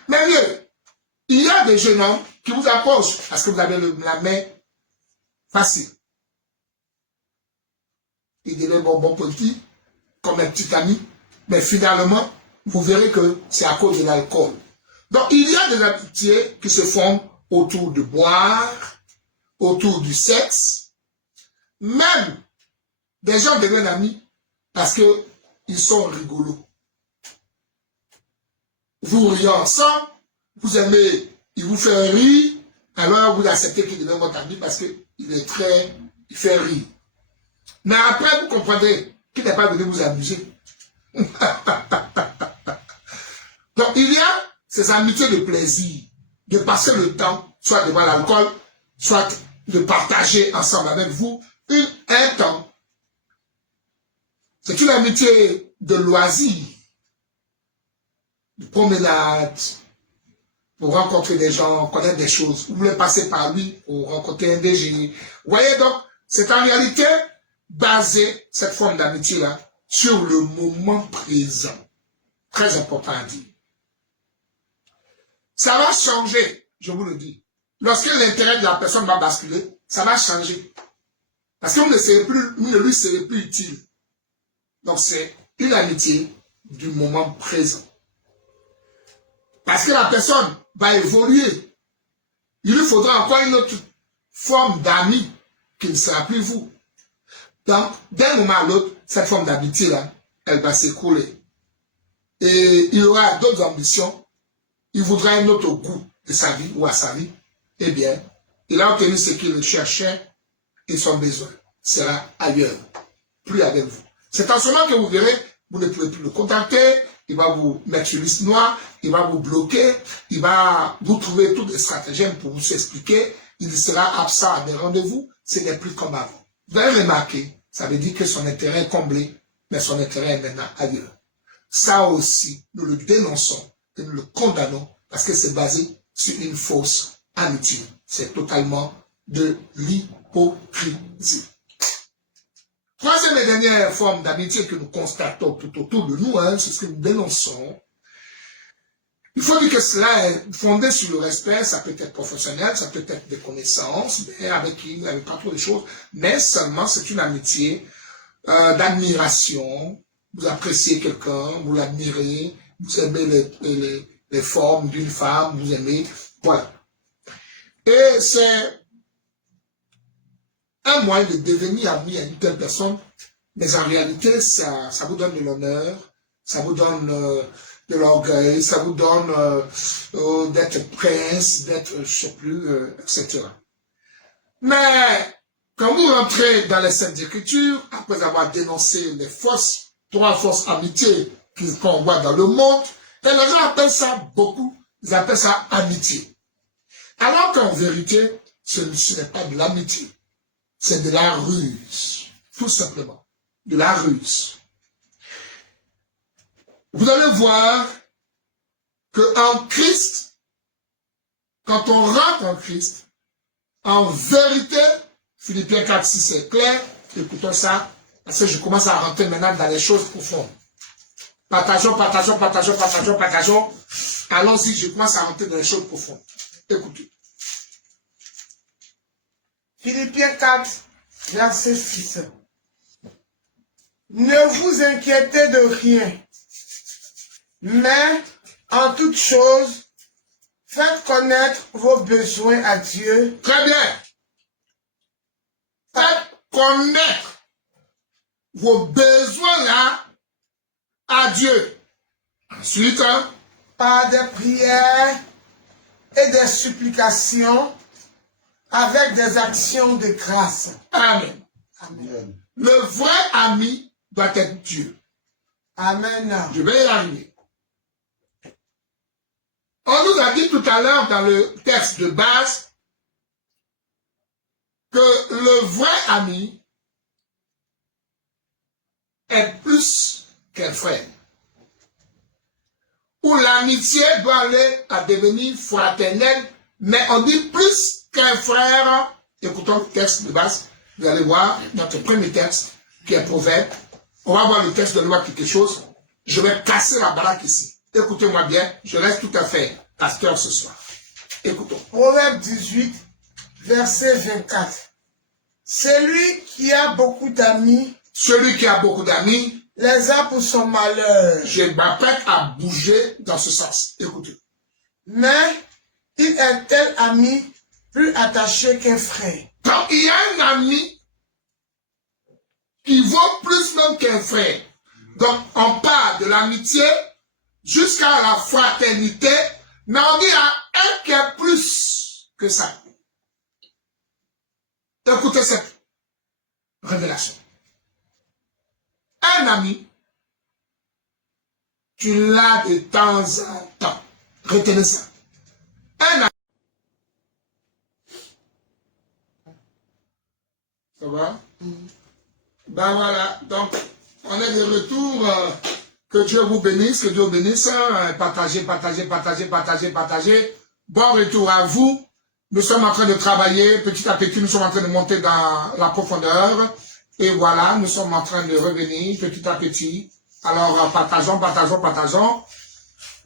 Mais mieux, il y a des jeunes hommes qui vous approchent parce que vous avez la main Facile. Il devient bon petit, comme un petit ami, mais finalement, vous verrez que c'est à cause de l'alcool. Donc, il y a des amitiés qui se font autour de boire, autour du sexe. Même des gens deviennent amis parce qu'ils sont rigolos. Vous riez ensemble, vous aimez, il vous fait rire, alors vous acceptez qu'il devient votre ami parce qu'il il fait rire. Mais après, vous comprenez qu'il n'est pas venu vous amuser. Donc, il y a ces amitiés de plaisir, de passer le temps, soit devant l'alcool, soit de partager ensemble avec vous un temps. C'est une amitié de loisir, de promenade, pour rencontrer des gens, connaître des choses. Vous voulez passer par lui pour rencontrer un DG. Vous voyez donc, c'est en réalité basé, cette forme d'amitié-là, sur le moment présent. Très important à dire. Ça va changer, je vous le dis. Lorsque l'intérêt de la personne va basculer, ça va changer. Parce que vous ne lui serez plus utile. Donc c'est une amitié du moment présent. Parce que la personne va évoluer. Il lui faudra encore une autre forme d'amis qui ne sera plus vous. Donc, d'un moment à l'autre, cette forme d'amitié-là, elle va s'écrouler. Et il aura d'autres ambitions. Il voudra un autre goût de sa vie ou à sa vie. Eh bien, il a obtenu ce qu'il cherchait et son besoin sera ailleurs, plus avec vous. C'est en ce moment que vous verrez, vous ne pouvez plus le contacter, il va vous mettre sur liste noire, il va vous bloquer, il va vous trouver toutes les stratagèmes pour vous expliquer, il sera absent à des rendez-vous, ce n'est plus comme avant. Vous avez remarqué, ça veut dire que son intérêt est comblé, mais son intérêt est maintenant ailleurs. Ça aussi, nous le dénonçons et nous le condamnons parce que c'est basé sur une fausse amitié. C'est totalement de l'hypocrisie. Troisième et dernière forme d'amitié que nous constatons tout autour de nous, c'est ce que nous dénonçons. Il faut dire que cela est fondé sur le respect, ça peut être professionnel, ça peut être des connaissances, mais avec qui vous n'avez pas trop de choses, mais seulement c'est une amitié d'admiration. Vous appréciez quelqu'un, vous l'admirez, vous aimez les formes d'une femme, vous aimez, voilà. Et c'est un moyen de devenir ami à une telle personne, mais en réalité, ça vous donne de l'honneur, ça vous donne de l'orgueil, ça vous donne d'être prince, d'être, je sais plus, etc. Mais quand vous rentrez dans les Saintes Écritures, après avoir dénoncé les trois fausses amitiés qu'on voit dans le monde, et les gens appellent ça beaucoup, ils appellent ça amitié. Alors qu'en vérité, ce n'est pas de l'amitié. C'est de la ruse, tout simplement, de la ruse. Vous allez voir qu'en Christ, quand on rentre en Christ, en vérité, Philippiens 4, 6, c'est clair, écoutons ça, parce que je commence à rentrer maintenant dans les choses profondes. Partageons. Allons-y, je commence à rentrer dans les choses profondes. Écoutez. Philippiens 4, verset 6. Ne vous inquiétez de rien, mais en toute chose, faites connaître vos besoins à Dieu. Très bien. Faites connaître vos besoins là à Dieu. Ensuite, Par des prières et des supplications, avec des actions de grâce. Amen. Amen. Le vrai ami doit être Dieu. Amen. Je vais y arriver. On nous a dit tout à l'heure dans le texte de base que le vrai ami est plus qu'un frère. Où l'amitié doit aller à devenir fraternelle, mais on dit plus qu'un frère. Écoutons le texte de base. Vous allez voir notre premier texte qui est Proverbe. On va voir le texte de loi quelque chose. Je vais casser la baraque ici. Écoutez-moi bien, je reste tout à fait pasteur ce soir. Écoutons. Proverbe 18, verset 24. Celui qui a beaucoup d'amis Celui qui a beaucoup d'amis, les a pour son malheur. je m'apprête à bouger dans ce sens. Écoutez. Mais il est tel ami plus attaché qu'un frère. Donc, il y a un ami qui vaut plus même qu'un frère. Donc, on parle de l'amitié jusqu'à la fraternité, mais on dit il y a un qui est plus que ça. Écoutez cette révélation. Un ami, tu l'as de temps en temps. Retenez ça. Un ami. Ça va? Ben voilà, donc on est de retour. Que Dieu vous bénisse, que Dieu vous bénisse. Partagez, partagez, partagez, partagez, partagez. Bon retour à vous. Nous sommes en train de travailler, petit à petit, nous sommes en train de monter dans la profondeur. Et voilà, nous sommes en train de revenir petit à petit. Alors, partageons, partageons, partageons.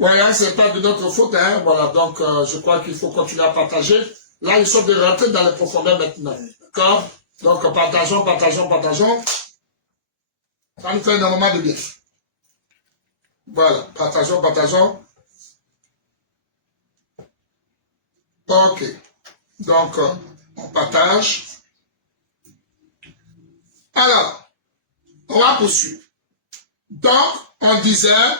Voilà, c'est pas de notre faute, hein. Voilà, donc je crois qu'il faut continuer à partager. Là, ils sont de rentrer dans les profondeurs maintenant. D'accord? Donc, partageons, partageons, partageons. Ça nous fait énormément de bien. Voilà, partageons, partageons. Ok. Donc, on partage. Alors, on va poursuivre. Donc, on disait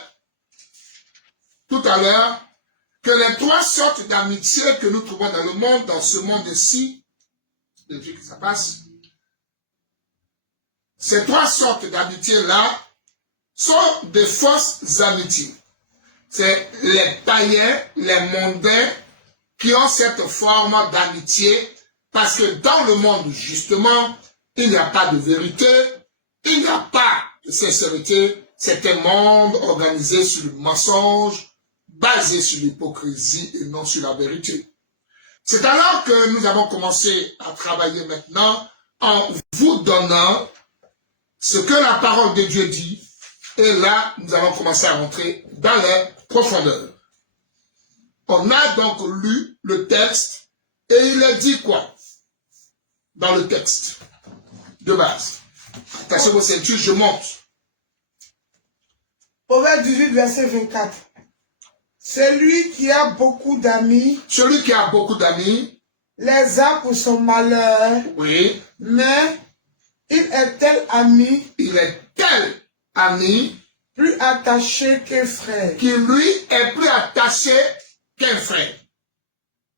tout à l'heure que les trois sortes d'amitié que nous trouvons dans le monde, dans ce monde-ci, depuis que ça passe, ces trois sortes d'amitié-là sont des fausses amitiés. C'est les païens, les mondains qui ont cette forme d'amitié parce que dans le monde, justement, il n'y a pas de vérité, il n'y a pas de sincérité. C'est un monde organisé sur le mensonge, basé sur l'hypocrisie et non sur la vérité. C'est alors que nous avons commencé à travailler maintenant en vous donnant ce que la parole de Dieu dit. Et là, nous allons commencer à rentrer dans les profondeurs. On a donc lu le texte et il est dit quoi dans le texte de base? Attachez vos ceintures, je monte. Proverbe 18, verset 24. Celui qui a beaucoup d'amis, Celui qui a beaucoup d'amis, les a pour son malheur, oui, mais il est tel ami, il est tel ami plus attaché qu'un frère. qui lui est plus attaché qu'un frère.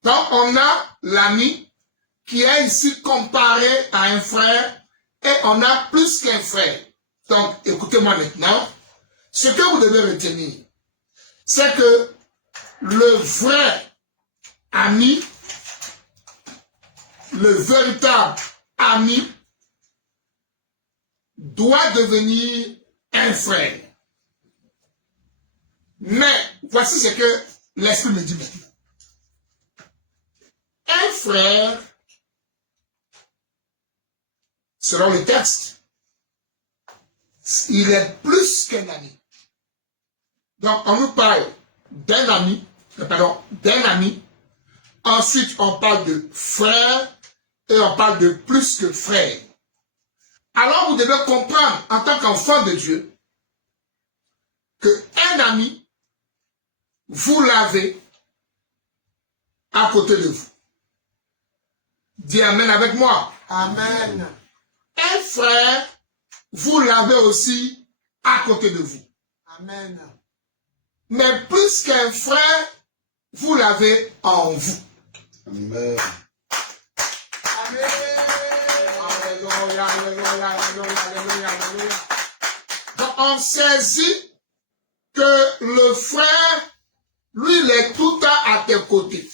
Donc on a l'ami qui est ici comparé à un frère et on a plus qu'un frère. Donc écoutez-moi maintenant, ce que vous devez retenir, c'est que le vrai ami, le véritable ami, doit devenir un frère. Mais voici ce que l'Esprit me dit maintenant. Un frère, selon le texte, il est plus qu'un ami. Donc on nous parle d'un ami, ensuite on parle de frère et on parle de plus que frère. Alors vous devez comprendre en tant qu'enfant de Dieu qu'un ami, vous l'avez à côté de vous. Dis Amen avec moi. Amen. Un frère, vous l'avez aussi à côté de vous. Amen. Mais plus qu'un frère, vous l'avez en vous. Amen. Amen. Alléluia, alléluia, alléluia, alléluia, alléluia. Donc on saisit que le frère, lui, il est tout le temps à tes côtés.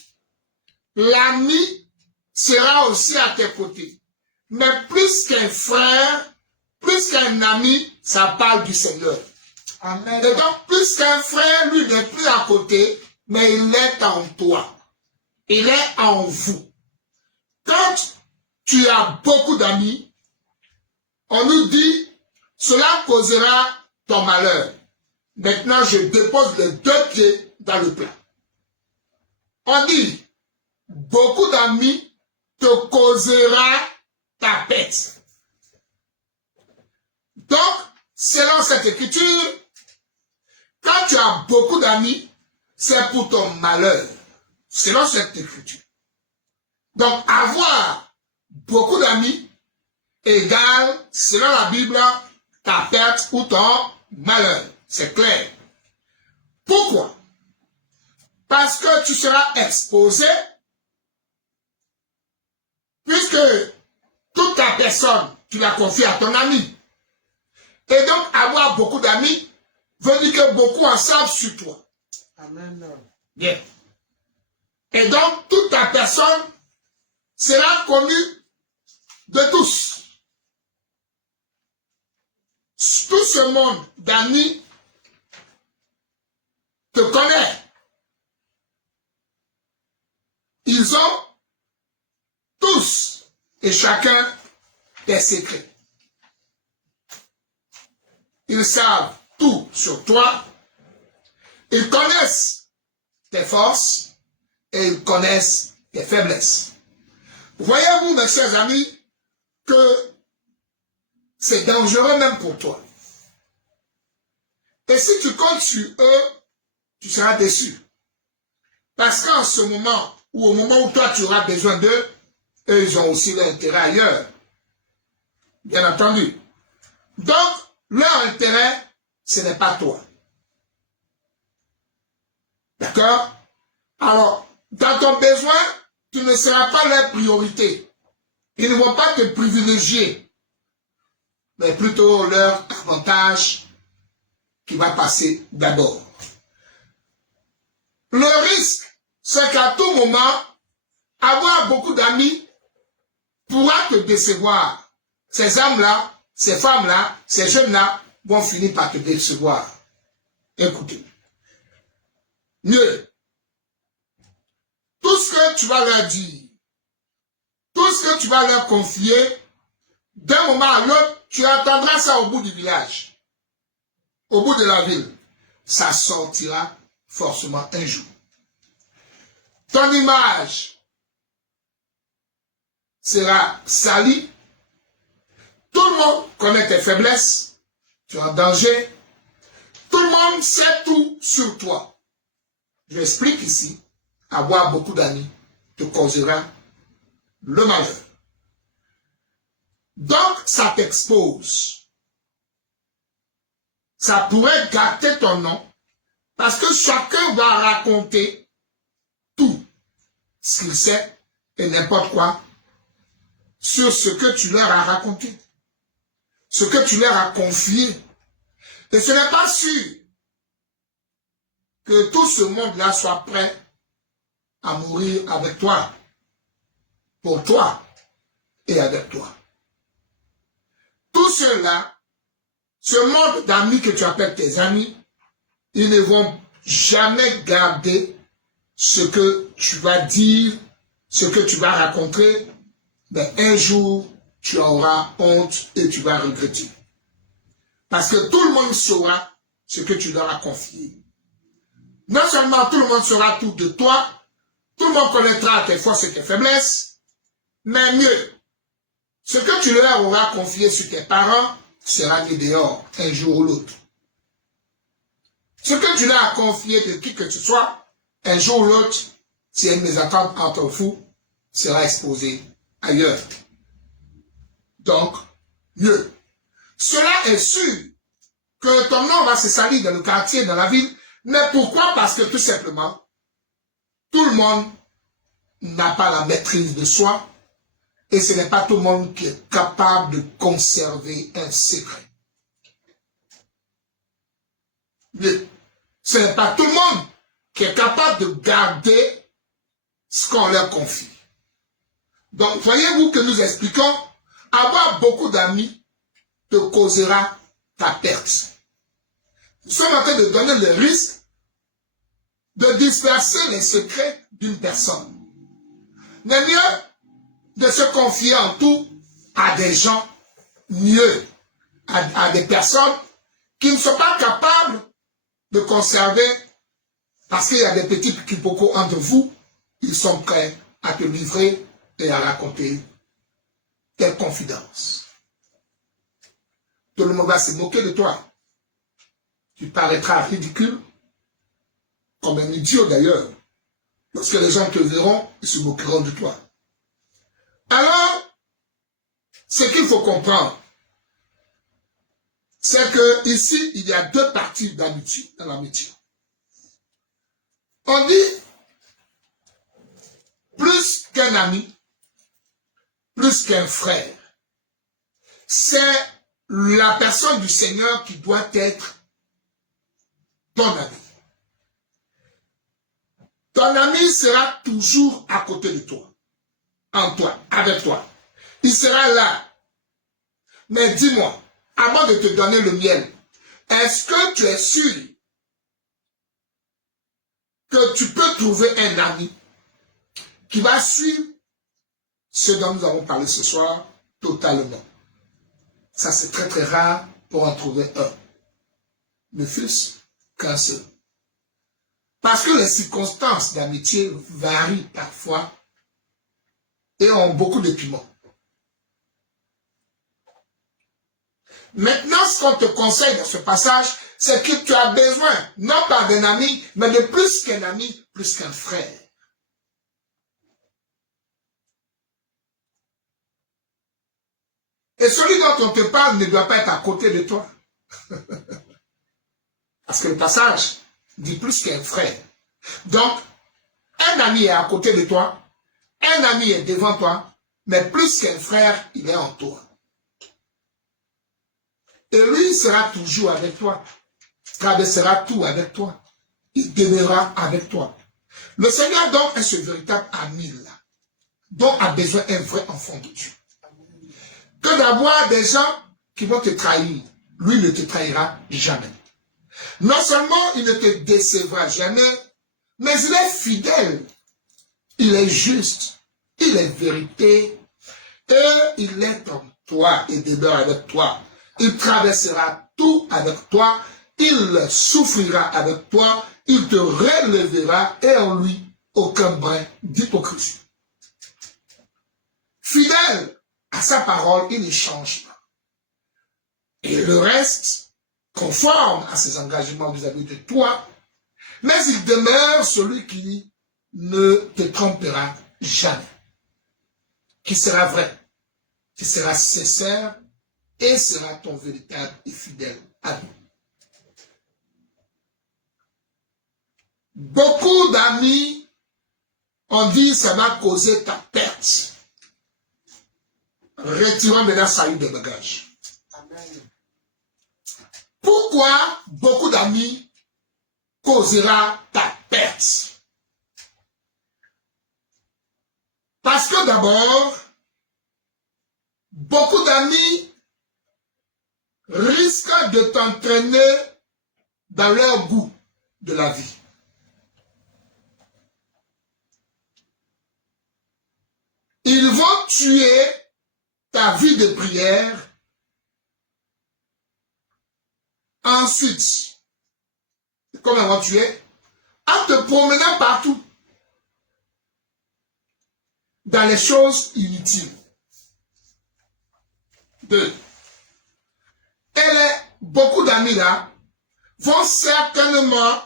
L'ami sera aussi à tes côtés. Mais plus qu'un frère, plus qu'un ami, ça parle du Seigneur. Amen. Et donc, plus qu'un frère, lui, n'est plus à côté, mais il est en toi. Il est en vous. Quand tu as beaucoup d'amis, on nous dit, cela causera ton malheur. Maintenant, je dépose les deux pieds dans le plat. On dit, beaucoup d'amis te causera ta perte. Donc, selon cette écriture, quand tu as beaucoup d'amis, c'est pour ton malheur. Selon cette écriture. Donc, avoir beaucoup d'amis égale, selon la Bible, ta perte ou ton malheur. C'est clair. Pourquoi? Parce que tu seras exposé, puisque toute ta personne, tu la confies à ton ami. Et donc, avoir beaucoup d'amis veut dire que beaucoup en savent sur toi. Amen. Bien. Et donc, toute ta personne sera connue de tous. Tout ce monde d'amis te connaît. Ils ont tous et chacun des secrets. Ils savent tout sur toi. Ils connaissent tes forces et ils connaissent tes faiblesses. Voyez-vous, mes chers amis, que c'est dangereux même pour toi. Et si tu comptes sur eux, tu seras déçu. Parce qu'en ce moment, ou au moment où toi tu auras besoin d'eux, eux ils ont aussi leur intérêt ailleurs. Bien entendu. Donc, leur intérêt, ce n'est pas toi. D'accord? Alors, dans ton besoin, tu ne seras pas leur priorité. Ils ne vont pas te privilégier, mais plutôt leur avantage qui va passer d'abord. Le risque, c'est qu'à tout moment, avoir beaucoup d'amis pourra te décevoir. Ces hommes-là, ces femmes-là, ces jeunes-là vont finir par te décevoir. Écoutez. Mieux. Tout ce que tu vas leur dire, tout ce que tu vas leur confier, d'un moment à l'autre, tu attendras ça au bout du village, au bout de la ville. Ça sortira forcément un jour. Ton image sera salie. Tout le monde connaît tes faiblesses. Tu es en danger. Tout le monde sait tout sur toi. J'explique ici, avoir beaucoup d'amis te causera le malheur. Donc, ça t'expose. Ça pourrait gâter ton nom parce que chacun va raconter tout ce qu'il sait et n'importe quoi sur ce que tu leur as raconté, ce que tu leur as confié. Et ce n'est pas sûr que tout ce monde-là soit prêt à mourir avec toi, pour toi et avec toi. Tout cela, ce monde d'amis que tu appelles tes amis, ils ne vont jamais garder ce que tu vas dire, ce que tu vas raconter, mais un jour, tu auras honte et tu vas regretter. Parce que tout le monde saura ce que tu leur as confié. Non seulement tout le monde saura tout de toi, tout le monde connaîtra tes forces et tes faiblesses, mais mieux, ce que tu leur auras confié sur tes parents sera mis dehors un jour ou l'autre. Ce que tu leur as confié de qui que tu sois, un jour ou l'autre, si une mésentente entre vous, sera exposé ailleurs. Donc, mieux. Cela est sûr que ton nom va se salir dans le quartier, dans la ville. Mais pourquoi? Parce que tout simplement, tout le monde n'a pas la maîtrise de soi et ce n'est pas tout le monde qui est capable de conserver un secret. Mais ce n'est pas tout le monde qui est capable de garder ce qu'on leur confie. Donc, voyez-vous que nous expliquons, avoir beaucoup d'amis te causera ta perte. Nous sommes en train de donner le risque de disperser les secrets d'une personne. Mais mieux de se confier en tout à des gens mieux, à des personnes qui ne sont pas capables de conserver, parce qu'il y a des petits quiproquos entre vous, ils sont prêts à te livrer et à raconter tes confidences. Tout le monde va se moquer de toi. Tu paraîtras ridicule, comme un idiot d'ailleurs. Lorsque les gens te verront, ils se moqueront de toi. Alors, ce qu'il faut comprendre, c'est que ici, il y a deux parties d'amitié, dans l'amitié. On dit, plus qu'un ami, plus qu'un frère, c'est la personne du Seigneur qui doit être ton ami. Ton ami sera toujours à côté de toi, en toi, avec toi. Il sera là. Mais dis-moi, avant de te donner le miel, est-ce que tu es sûr que tu peux trouver un ami qui va suivre ce dont nous avons parlé ce soir totalement? Ça, c'est très très rare pour en trouver un. Ne fût-ce qu'un seul. Parce que les circonstances d'amitié varient parfois et ont beaucoup de piment. Maintenant, ce qu'on te conseille dans ce passage, c'est que tu as besoin, non pas d'un ami, mais de plus qu'un ami, plus qu'un frère. Et celui dont on te parle ne doit pas être à côté de toi. Parce que le passage dit plus qu'un frère. Donc, un ami est à côté de toi, un ami est devant toi, mais plus qu'un frère, il est en toi. Et lui, il sera toujours avec toi. Il traversera tout avec toi. Il demeurera avec toi. Le Seigneur donc est ce véritable ami-là, dont a besoin un vrai enfant de Dieu. Que d'avoir des gens qui vont te trahir, lui ne te trahira jamais. Non seulement il ne te décevra jamais, mais il est fidèle, il est juste, il est vérité, et il est en toi et demeure avec toi. Il traversera tout avec toi, il souffrira avec toi, il te relèvera et en lui aucun brin d'hypocrisie. Fidèle à sa parole, il ne change pas. Et le reste, conforme à ses engagements vis-à-vis de toi, mais il demeure celui qui ne te trompera jamais, qui sera vrai, qui sera sincère et sera ton véritable et fidèle ami. Beaucoup d'amis ont dit ça va causer ta perte. Retirons maintenant salut des bagages. Amen. Pourquoi beaucoup d'amis causera ta perte? Parce que d'abord, beaucoup d'amis risquent de t'entraîner dans leur goût de la vie. Ils vont tuer ta vie de prière. Ensuite, comment ils vont tuer? En te promenant partout dans les choses inutiles. 2. Et beaucoup d'amis là vont certainement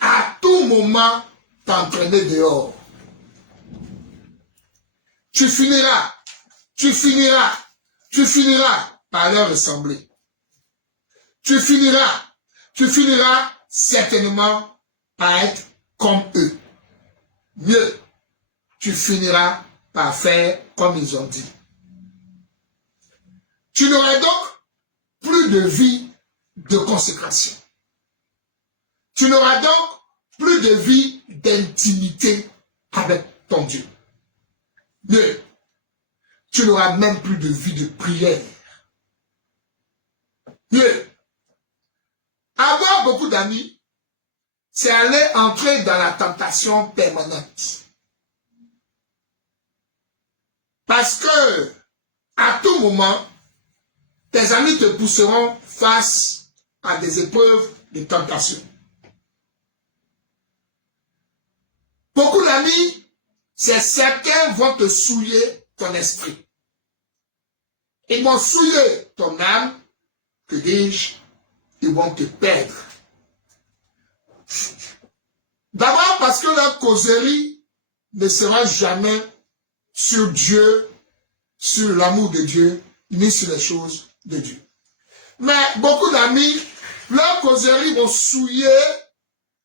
à tout moment t'entraîner dehors. Tu finiras par leur ressembler. Tu finiras certainement par être comme eux. Mieux, tu finiras par faire comme ils ont dit. Tu n'auras donc plus de vie de consécration. Tu n'auras donc plus de vie d'intimité avec ton Dieu. Mieux, tu n'auras même plus de vie de prière. Mieux, avoir beaucoup d'amis, c'est aller entrer dans la tentation permanente. Parce que, à tout moment, tes amis te pousseront face à des épreuves de tentation. Beaucoup d'amis, c'est certains vont te souiller ton esprit. Ils vont souiller ton âme, que dis-je, ils vont te perdre. D'abord parce que leur causerie ne sera jamais sur Dieu, sur l'amour de Dieu, ni sur les choses de Dieu. Mais beaucoup d'amis, leurs causeries vont souiller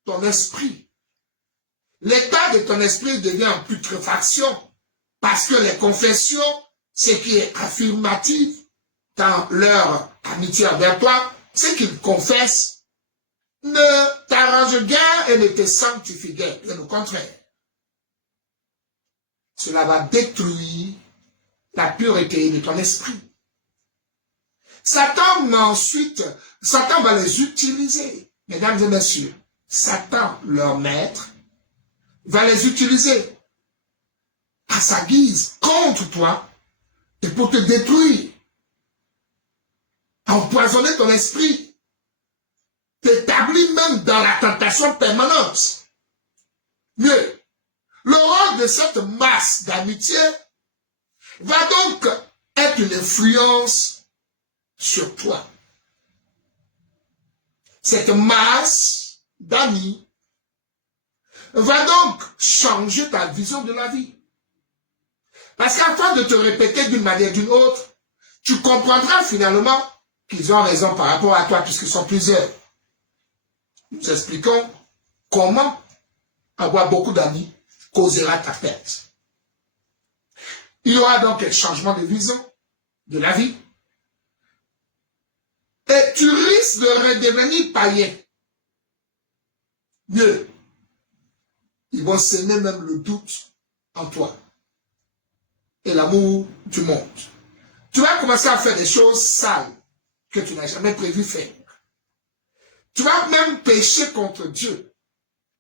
ton esprit. L'état de ton esprit devient en putréfaction parce que les confessions, ce qui est affirmatif dans leur amitié envers toi, ce qu'ils confessent ne t'arrange guère et ne te sanctifie guère, bien au contraire. Cela va détruire la pureté de ton esprit. Satan va les utiliser. Mesdames et messieurs, Satan, leur maître, va les utiliser à sa guise contre toi et pour te détruire, empoisonner ton esprit, t'établir même dans la tentation permanente. Mieux, le rôle de cette masse d'amitié va donc être une influence sur toi. Cette masse d'amis va donc changer ta vision de la vie. Parce qu'afin de te répéter d'une manière ou d'une autre, tu comprendras finalement qu'ils ont raison par rapport à toi puisqu'ils sont plusieurs. Nous expliquons comment avoir beaucoup d'amis causera ta perte. Il y aura donc un changement de vision de la vie. Et tu risques de redevenir païen. Mieux, ils vont semer même le doute en toi et l'amour du monde. Tu vas commencer à faire des choses sales que tu n'as jamais prévu faire. Tu vas même pécher contre Dieu,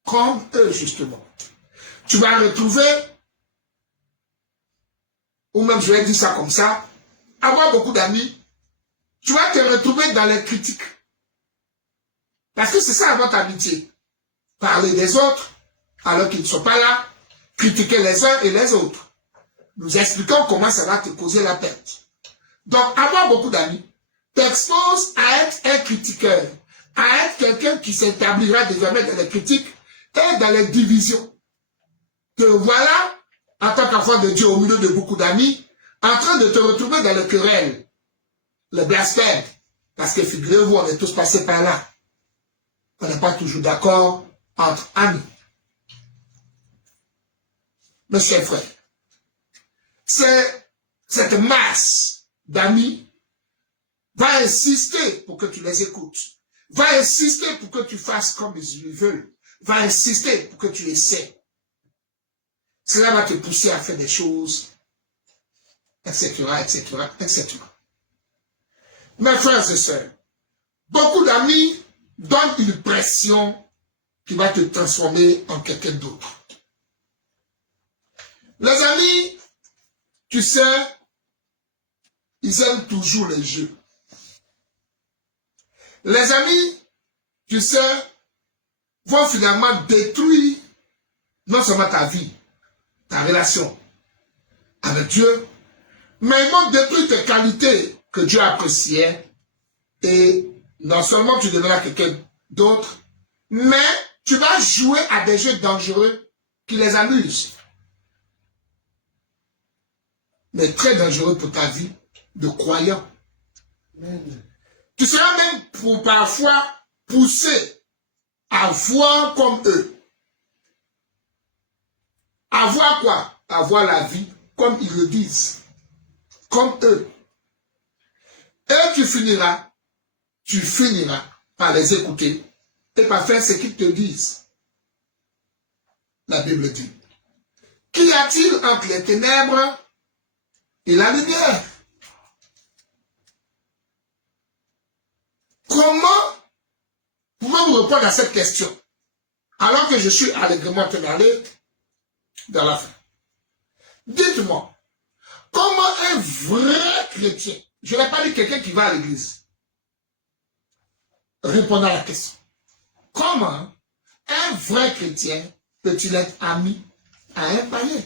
comme eux justement. Tu vas retrouver, ou même je vais dire ça comme ça, avoir beaucoup d'amis, tu vas te retrouver dans les critiques. Parce que c'est ça votre amitié. Parler des autres, alors qu'ils ne sont pas là, critiquer les uns et les autres. Nous expliquons comment ça va te causer la perte. Donc, avoir beaucoup d'amis t'expose à être un critiqueur, à être quelqu'un qui s'établira désormais dans les critiques et dans les divisions. Te voilà, en tant qu'enfant de Dieu au milieu de beaucoup d'amis, en train de te retrouver dans le querelle, le blasphème. Parce que figurez-vous, on est tous passés par là. On n'est pas toujours d'accord entre amis. Mes chers frères, c'est cette masse d'amis va insister pour que tu les écoutes, va insister pour que tu fasses comme ils veulent, va insister pour que tu essaies. Cela va te pousser à faire des choses, etc., etc., etc. Mes frères et sœurs, beaucoup d'amis donnent une pression qui va te transformer en quelqu'un d'autre. Les amis, tu sais, ils aiment toujours les jeux. Les amis, tu sais, vont finalement détruire non seulement ta vie, ta relation avec Dieu, mais ils vont détruire tes qualités que Dieu appréciait. Et non seulement tu deviendras quelqu'un d'autre, mais tu vas jouer à des jeux dangereux qui les amusent. Mais très dangereux pour ta vie de croyant. Tu seras même parfois poussé à voir comme eux. À voir quoi? À voir la vie comme ils le disent. Comme eux. Et tu finiras par les écouter et par faire ce qu'ils te disent. La Bible dit, qu'y a-t-il entre les ténèbres et la lumière? Comment pouvez-vous répondre à cette question alors que je suis allègrement en train d'aller dans la fin? Dites-moi, comment un vrai chrétien, je n'ai pas dit quelqu'un qui va à l'église, répondre à la question. Comment un vrai chrétien peut-il être ami à un païen?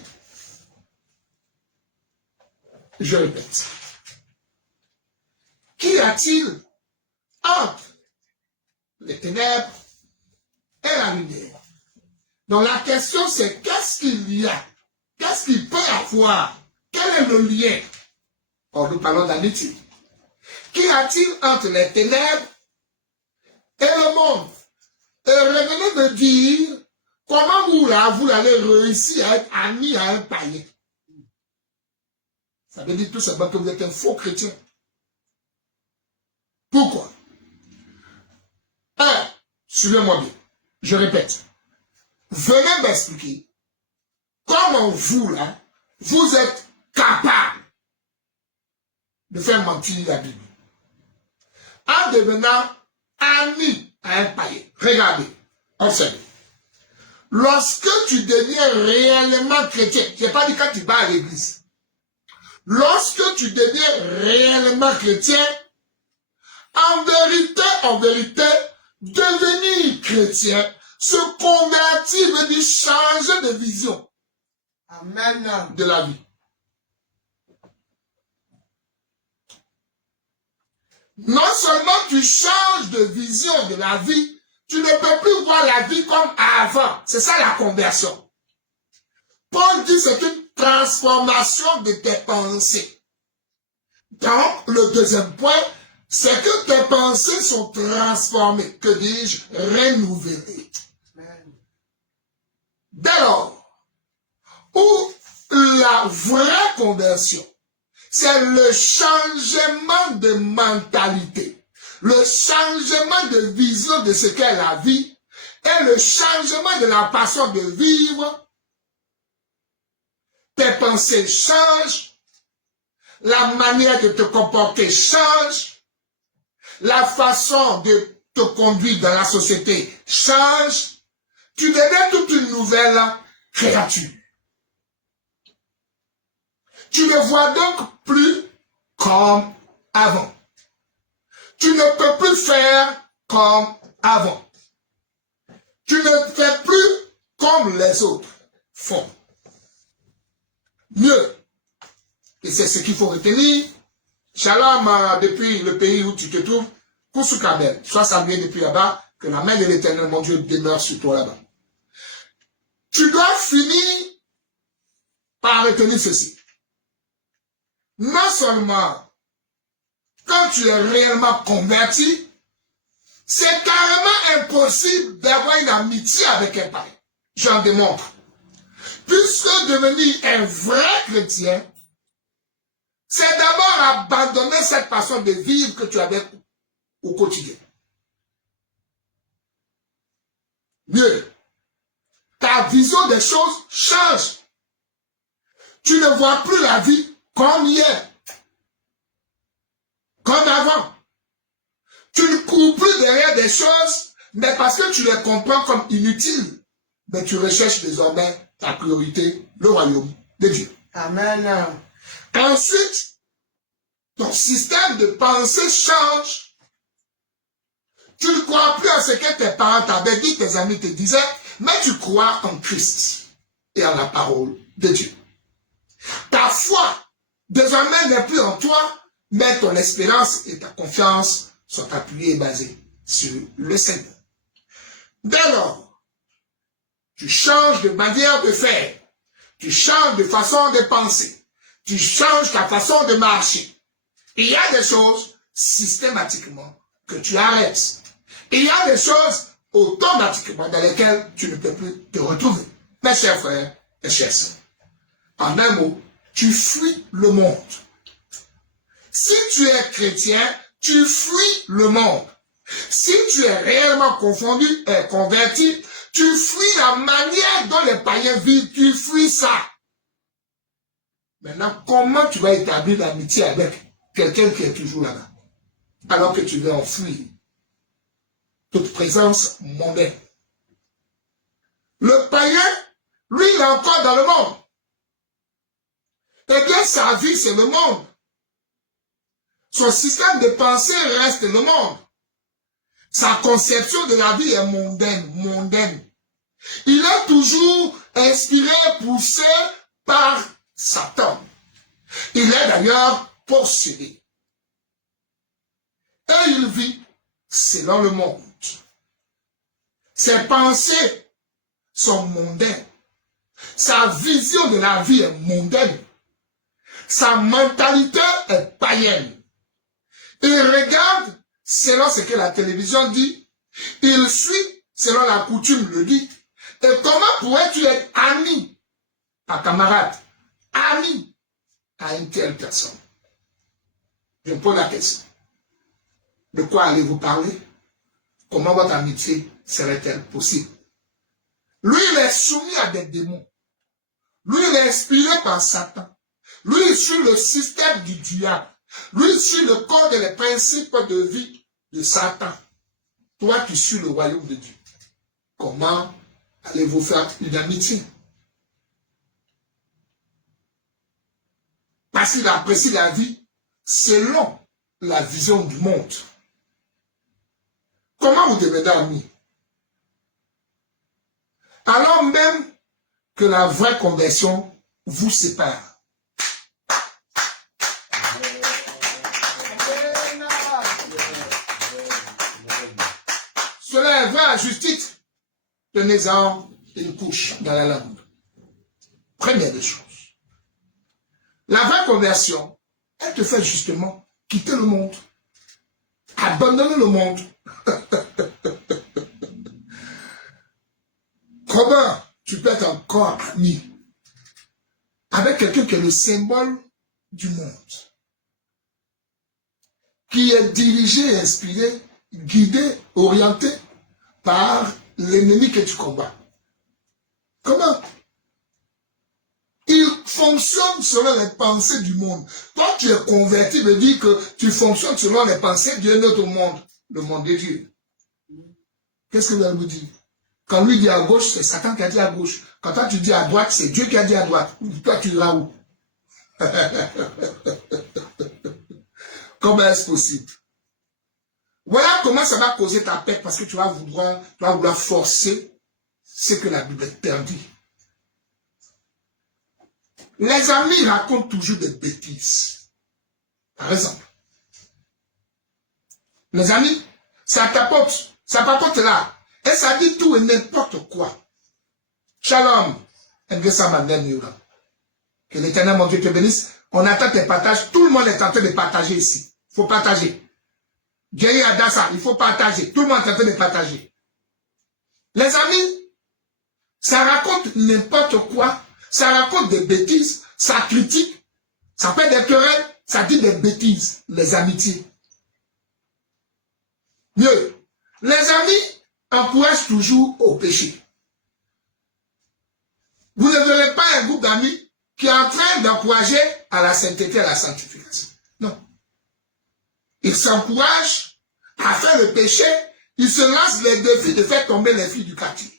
Je répète. Qu'y a-t-il entre les ténèbres et la lumière? Donc la question c'est qu'est-ce qu'il y a? Qu'est-ce qu'il peut avoir? Quel est le lien? Or nous parlons d'amitié. Qu'y a-t-il entre les ténèbres et le monde? Et revenez me dire comment vous allez réussir à être ami à un païen. Ça veut dire tout simplement que vous êtes un faux chrétien. Pourquoi? Suivez-moi bien. Je répète. Venez m'expliquer comment vous, là, vous êtes capable de faire mentir la Bible en devenant ami à un païen. Regardez, observez. Lorsque tu deviens réellement chrétien, je n'ai pas dit quand tu vas à l'église. Lorsque tu deviens réellement chrétien, en vérité, devenir chrétien, se convertir veut dire changer de vision. Amen. De la vie. Non seulement tu changes de vision de la vie, tu ne peux plus voir la vie comme avant. C'est ça la conversion. Paul dit c'est une transformation de tes pensées. Donc, le deuxième point, c'est que tes pensées sont transformées. Que dis-je? Renouvelées. Dès lors, où la vraie conversion, c'est le changement de mentalité, le changement de vision de ce qu'est la vie et le changement de la façon de vivre. Tes pensées changent, la manière de te comporter change, la façon de te conduire dans la société change. Tu deviens toute une nouvelle créature. Tu ne vois donc plus comme avant. Tu ne peux plus faire comme avant. Tu ne fais plus comme les autres font. Mieux. Et c'est ce qu'il faut retenir. Shalom depuis le pays où tu te trouves. Koussoukabel. Sois salué depuis là-bas. Que la main de l'Éternel, mon Dieu, demeure sur toi là-bas. Tu dois finir par retenir ceci. Non seulement quand tu es réellement converti, c'est carrément impossible d'avoir une amitié avec un païen. J'en démontre. Puisque devenir un vrai chrétien, c'est d'abord abandonner cette façon de vivre que tu avais au quotidien. Mieux, ta vision des choses change. Tu ne vois plus la vie comme hier, comme avant. Tu ne cours plus derrière des choses, mais parce que tu les comprends comme inutiles. Mais tu recherches désormais ta priorité, le royaume de Dieu. Amen. Ensuite, ton système de pensée change. Tu ne crois plus à ce que tes parents t'avaient dit, tes amis te disaient, mais tu crois en Christ et en la parole de Dieu. Ta foi, désormais, n'est plus en toi, mais ton espérance et ta confiance sont appuyées et basées sur le Seigneur. Dès lors, tu changes de manière de faire, tu changes de façon de penser, tu changes ta façon de marcher. Il y a des choses systématiquement que tu arrêtes. Il y a des choses automatiquement dans lesquelles tu ne peux plus te retrouver. Mes chers frères et chers sœurs, en un mot, tu fuis le monde. Si tu es chrétien, tu fuis le monde. Si tu es réellement confondu et converti, tu fuis la manière dont les païens vivent, tu fuis ça. Maintenant, comment tu vas établir l'amitié avec quelqu'un qui est toujours là-bas, alors que tu veux enfuir toute présence mondaine? Le païen, lui, il est encore dans le monde. Eh bien, sa vie, c'est le monde. Son système de pensée reste le monde. Sa conception de la vie est mondaine. Il est toujours inspiré, poussé par Satan. Il est d'ailleurs possédé. et il vit selon le monde. Ses pensées sont mondaines. Sa vision de la vie est mondaine. Sa mentalité est païenne. Il regarde selon ce que la télévision dit. Il suit selon la coutume le dit. Et comment pourrais-tu être ami, pas camarade, ami à une telle personne? Je me pose la question. De quoi allez-vous parler? Comment votre amitié serait-elle possible? Lui, il est soumis à des démons. Lui, il est inspiré par Satan. Lui, il suit le système du diable. Lui, il suit le code et les principes de vie de Satan. Toi, tu suis le royaume de Dieu. Comment allez-vous faire une amitié? Parce qu'il apprécie la vie selon la vision du monde. Comment vous devenez amis? Alors même que la vraie conversion vous sépare. Cela est vrai à juste titre. Tenez-en une couche dans la langue. Première des choses. La vraie conversion, elle te fait justement quitter le monde. Abandonner le monde. Comment tu peux être encore ami avec quelqu'un qui est le symbole du monde, qui est dirigé, inspiré, guidé, orienté par l'ennemi que tu combats? Comment? Il fonctionne selon les pensées du monde. Toi, tu es converti, veut dire que tu fonctionnes selon les pensées d'un autre monde, le monde de Dieu. Qu'est-ce que vous allez vous dire? Quand lui dit à gauche, c'est Satan qui a dit à gauche. Quand toi tu dis à droite, c'est Dieu qui a dit à droite. Toi, tu iras où? Comment est-ce possible? Voilà comment ça va causer ta paix, parce que tu vas vouloir forcer ce que la Bible interdit. Les amis racontent toujours des bêtises. Par exemple, les amis, ça papote là. Et ça dit tout et n'importe quoi. Shalom. Que l'Éternel, mon Dieu, te bénisse. On attend tes partages. Tout le monde est en train de partager ici. Il faut partager. Dieu Adassa, il faut partager. Tout le monde est en train de partager. Les amis, ça raconte n'importe quoi. Ça raconte des bêtises. Ça critique. Ça fait des querelles. Ça dit des bêtises. Les amitiés. Mieux. Les amis encouragent toujours au péché. Vous ne verrez pas un groupe d'amis qui est en train d'encourager à la sainteté, à la sanctification. Non. Ils s'encouragent à faire le péché. Ils se lancent les défis de faire tomber les filles du quartier.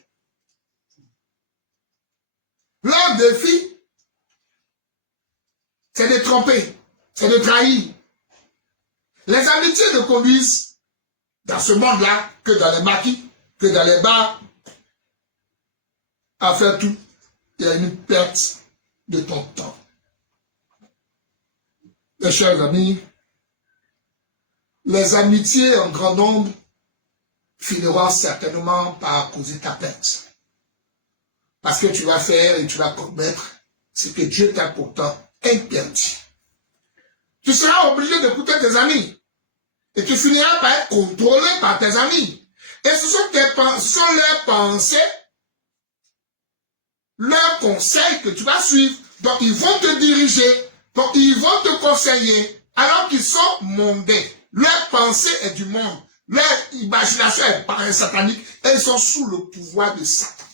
Leur défi, c'est de tromper, c'est de trahir. Les amitiés ne conduisent dans ce monde-là que dans les maquis, que dans les bars, à faire tout. Il y a une perte de ton temps. Mes chers amis, les amitiés en grand nombre finiront certainement par causer ta perte. Parce que tu vas faire et tu vas commettre ce que Dieu t'a pourtant interdit. Tu seras obligé d'écouter tes amis. Et tu finiras par être contrôlé par tes amis. Et ce sont leurs pensées, leurs conseils que tu vas suivre. Donc ils vont te diriger, donc ils vont te conseiller, alors qu'ils sont mondains. Leur pensée est du monde. Leur imagination est satanique. Et ils sont sous le pouvoir de Satan.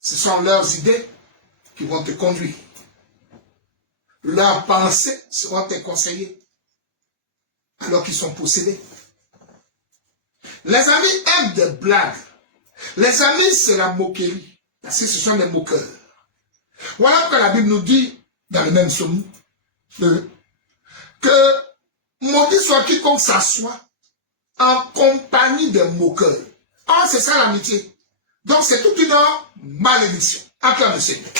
Ce sont leurs idées qui vont te conduire. Leurs pensées seront tes conseillers, alors qu'ils sont possédés. Les amis aiment des blagues. Les amis, c'est la moquerie. Parce que ce sont des moqueurs. Voilà pourquoi la Bible nous dit, dans le même psaume, que maudit soit quiconque s'assoit en compagnie des moqueurs. Oh, c'est ça l'amitié. Donc, c'est toute une malédiction. Acclame le Seigneur.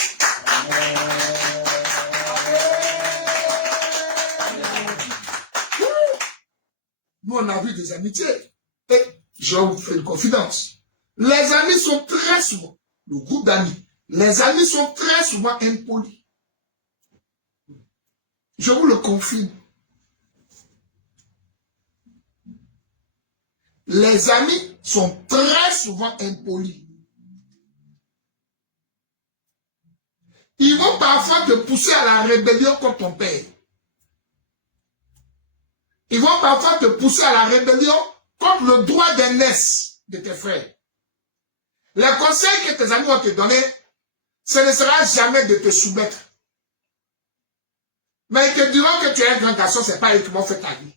nous on a vu des amitiés. Et je vais vous faire une confidence. Les amis sont très souvent, le groupe d'amis, les amis sont très souvent impolis. Je vous le confirme. Les amis sont très souvent impolis. Ils vont parfois te pousser à la rébellion contre ton père. Ils vont parfois te pousser à la rébellion contre le droit d'aînesse de tes frères. Les conseils que tes amis vont te donner, ce ne sera jamais de te soumettre. Mais ils te diront que tu es un grand garçon, ce n'est pas eux qui vont faire ta vie.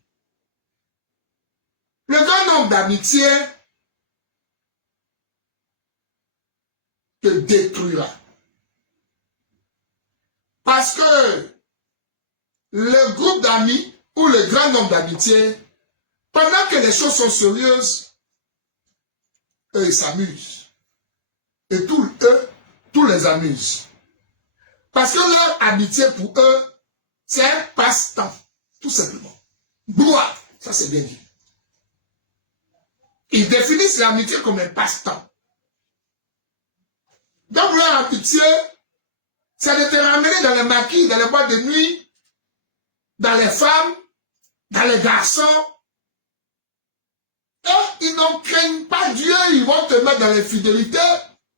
Le grand nombre d'amitié te détruira. Parce que le groupe d'amis ou le grand nombre d'amitiés, pendant que les choses sont sérieuses, eux, ils s'amusent. Et tous les amusent. Parce que leur amitié pour eux, c'est un passe-temps, tout simplement. Bois, ça c'est bien dit. Ils définissent l'amitié comme un passe-temps. Donc leur amitié, c'est de te ramener dans les maquis, dans les boîtes de nuit, dans les femmes, dans les garçons. Et ils n'en craignent pas Dieu, ils vont te mettre dans l'infidélité.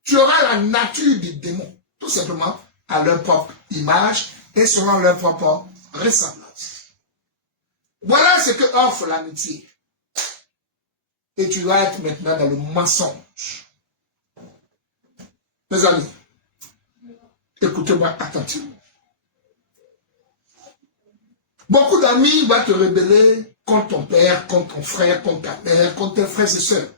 Tu auras la nature des démons, tout simplement, à leur propre image et selon leur propre ressemblance. Voilà ce que offre l'amitié. Et tu vas être maintenant dans le mensonge. Mes amis, écoutez-moi attentivement. Beaucoup d'amis vont te rebeller contre ton père, contre ton frère, contre ta mère, contre tes frères et sœurs.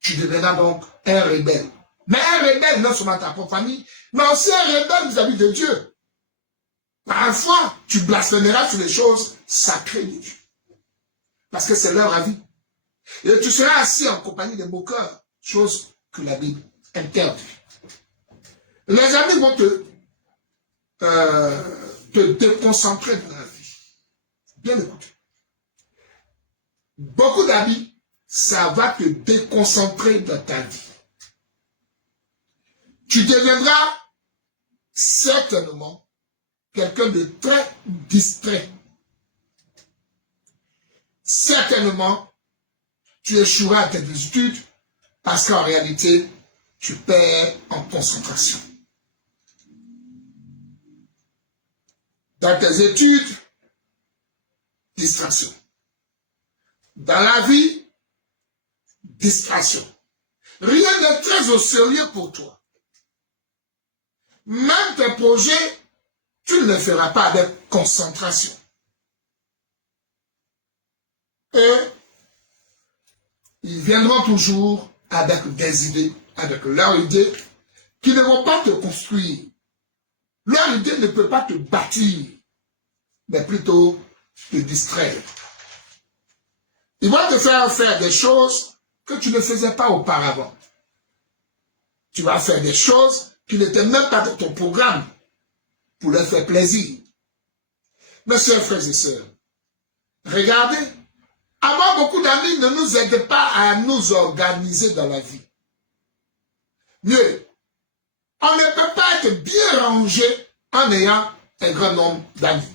Tu deviendras donc un rebelle. Mais un rebelle non seulement ta propre famille, mais aussi un rebelle vis-à-vis de Dieu. Parfois, tu blasphémeras sur les choses sacrées de Dieu. Parce que c'est leur avis. Et tu seras assis en compagnie des moqueurs, chose que la Bible interdit. Les amis vont te déconcentrer dans la vie. Bien écoutez. Beaucoup d'amis, ça va te déconcentrer dans ta vie. Tu deviendras certainement quelqu'un de très distrait. Certainement, tu échoueras à tes études parce qu'en réalité, tu perds en concentration. Dans tes études, distraction. Dans la vie, distraction. Rien n'est très au sérieux pour toi. Même tes projets, tu ne les feras pas avec concentration. Et ils viendront toujours avec des idées, avec leurs idées, qui ne vont pas te construire. Leur idée ne peut pas te bâtir, mais plutôt te distraire. Ils vont te faire des choses que tu ne faisais pas auparavant. Tu vas faire des choses qui n'étaient même pas dans ton programme pour leur faire plaisir. Mes chers frères et sœurs, regardez, avoir beaucoup d'amis ne nous aide pas à nous organiser dans la vie. Mieux, on ne peut pas être bien rangé en ayant un grand nombre d'amis.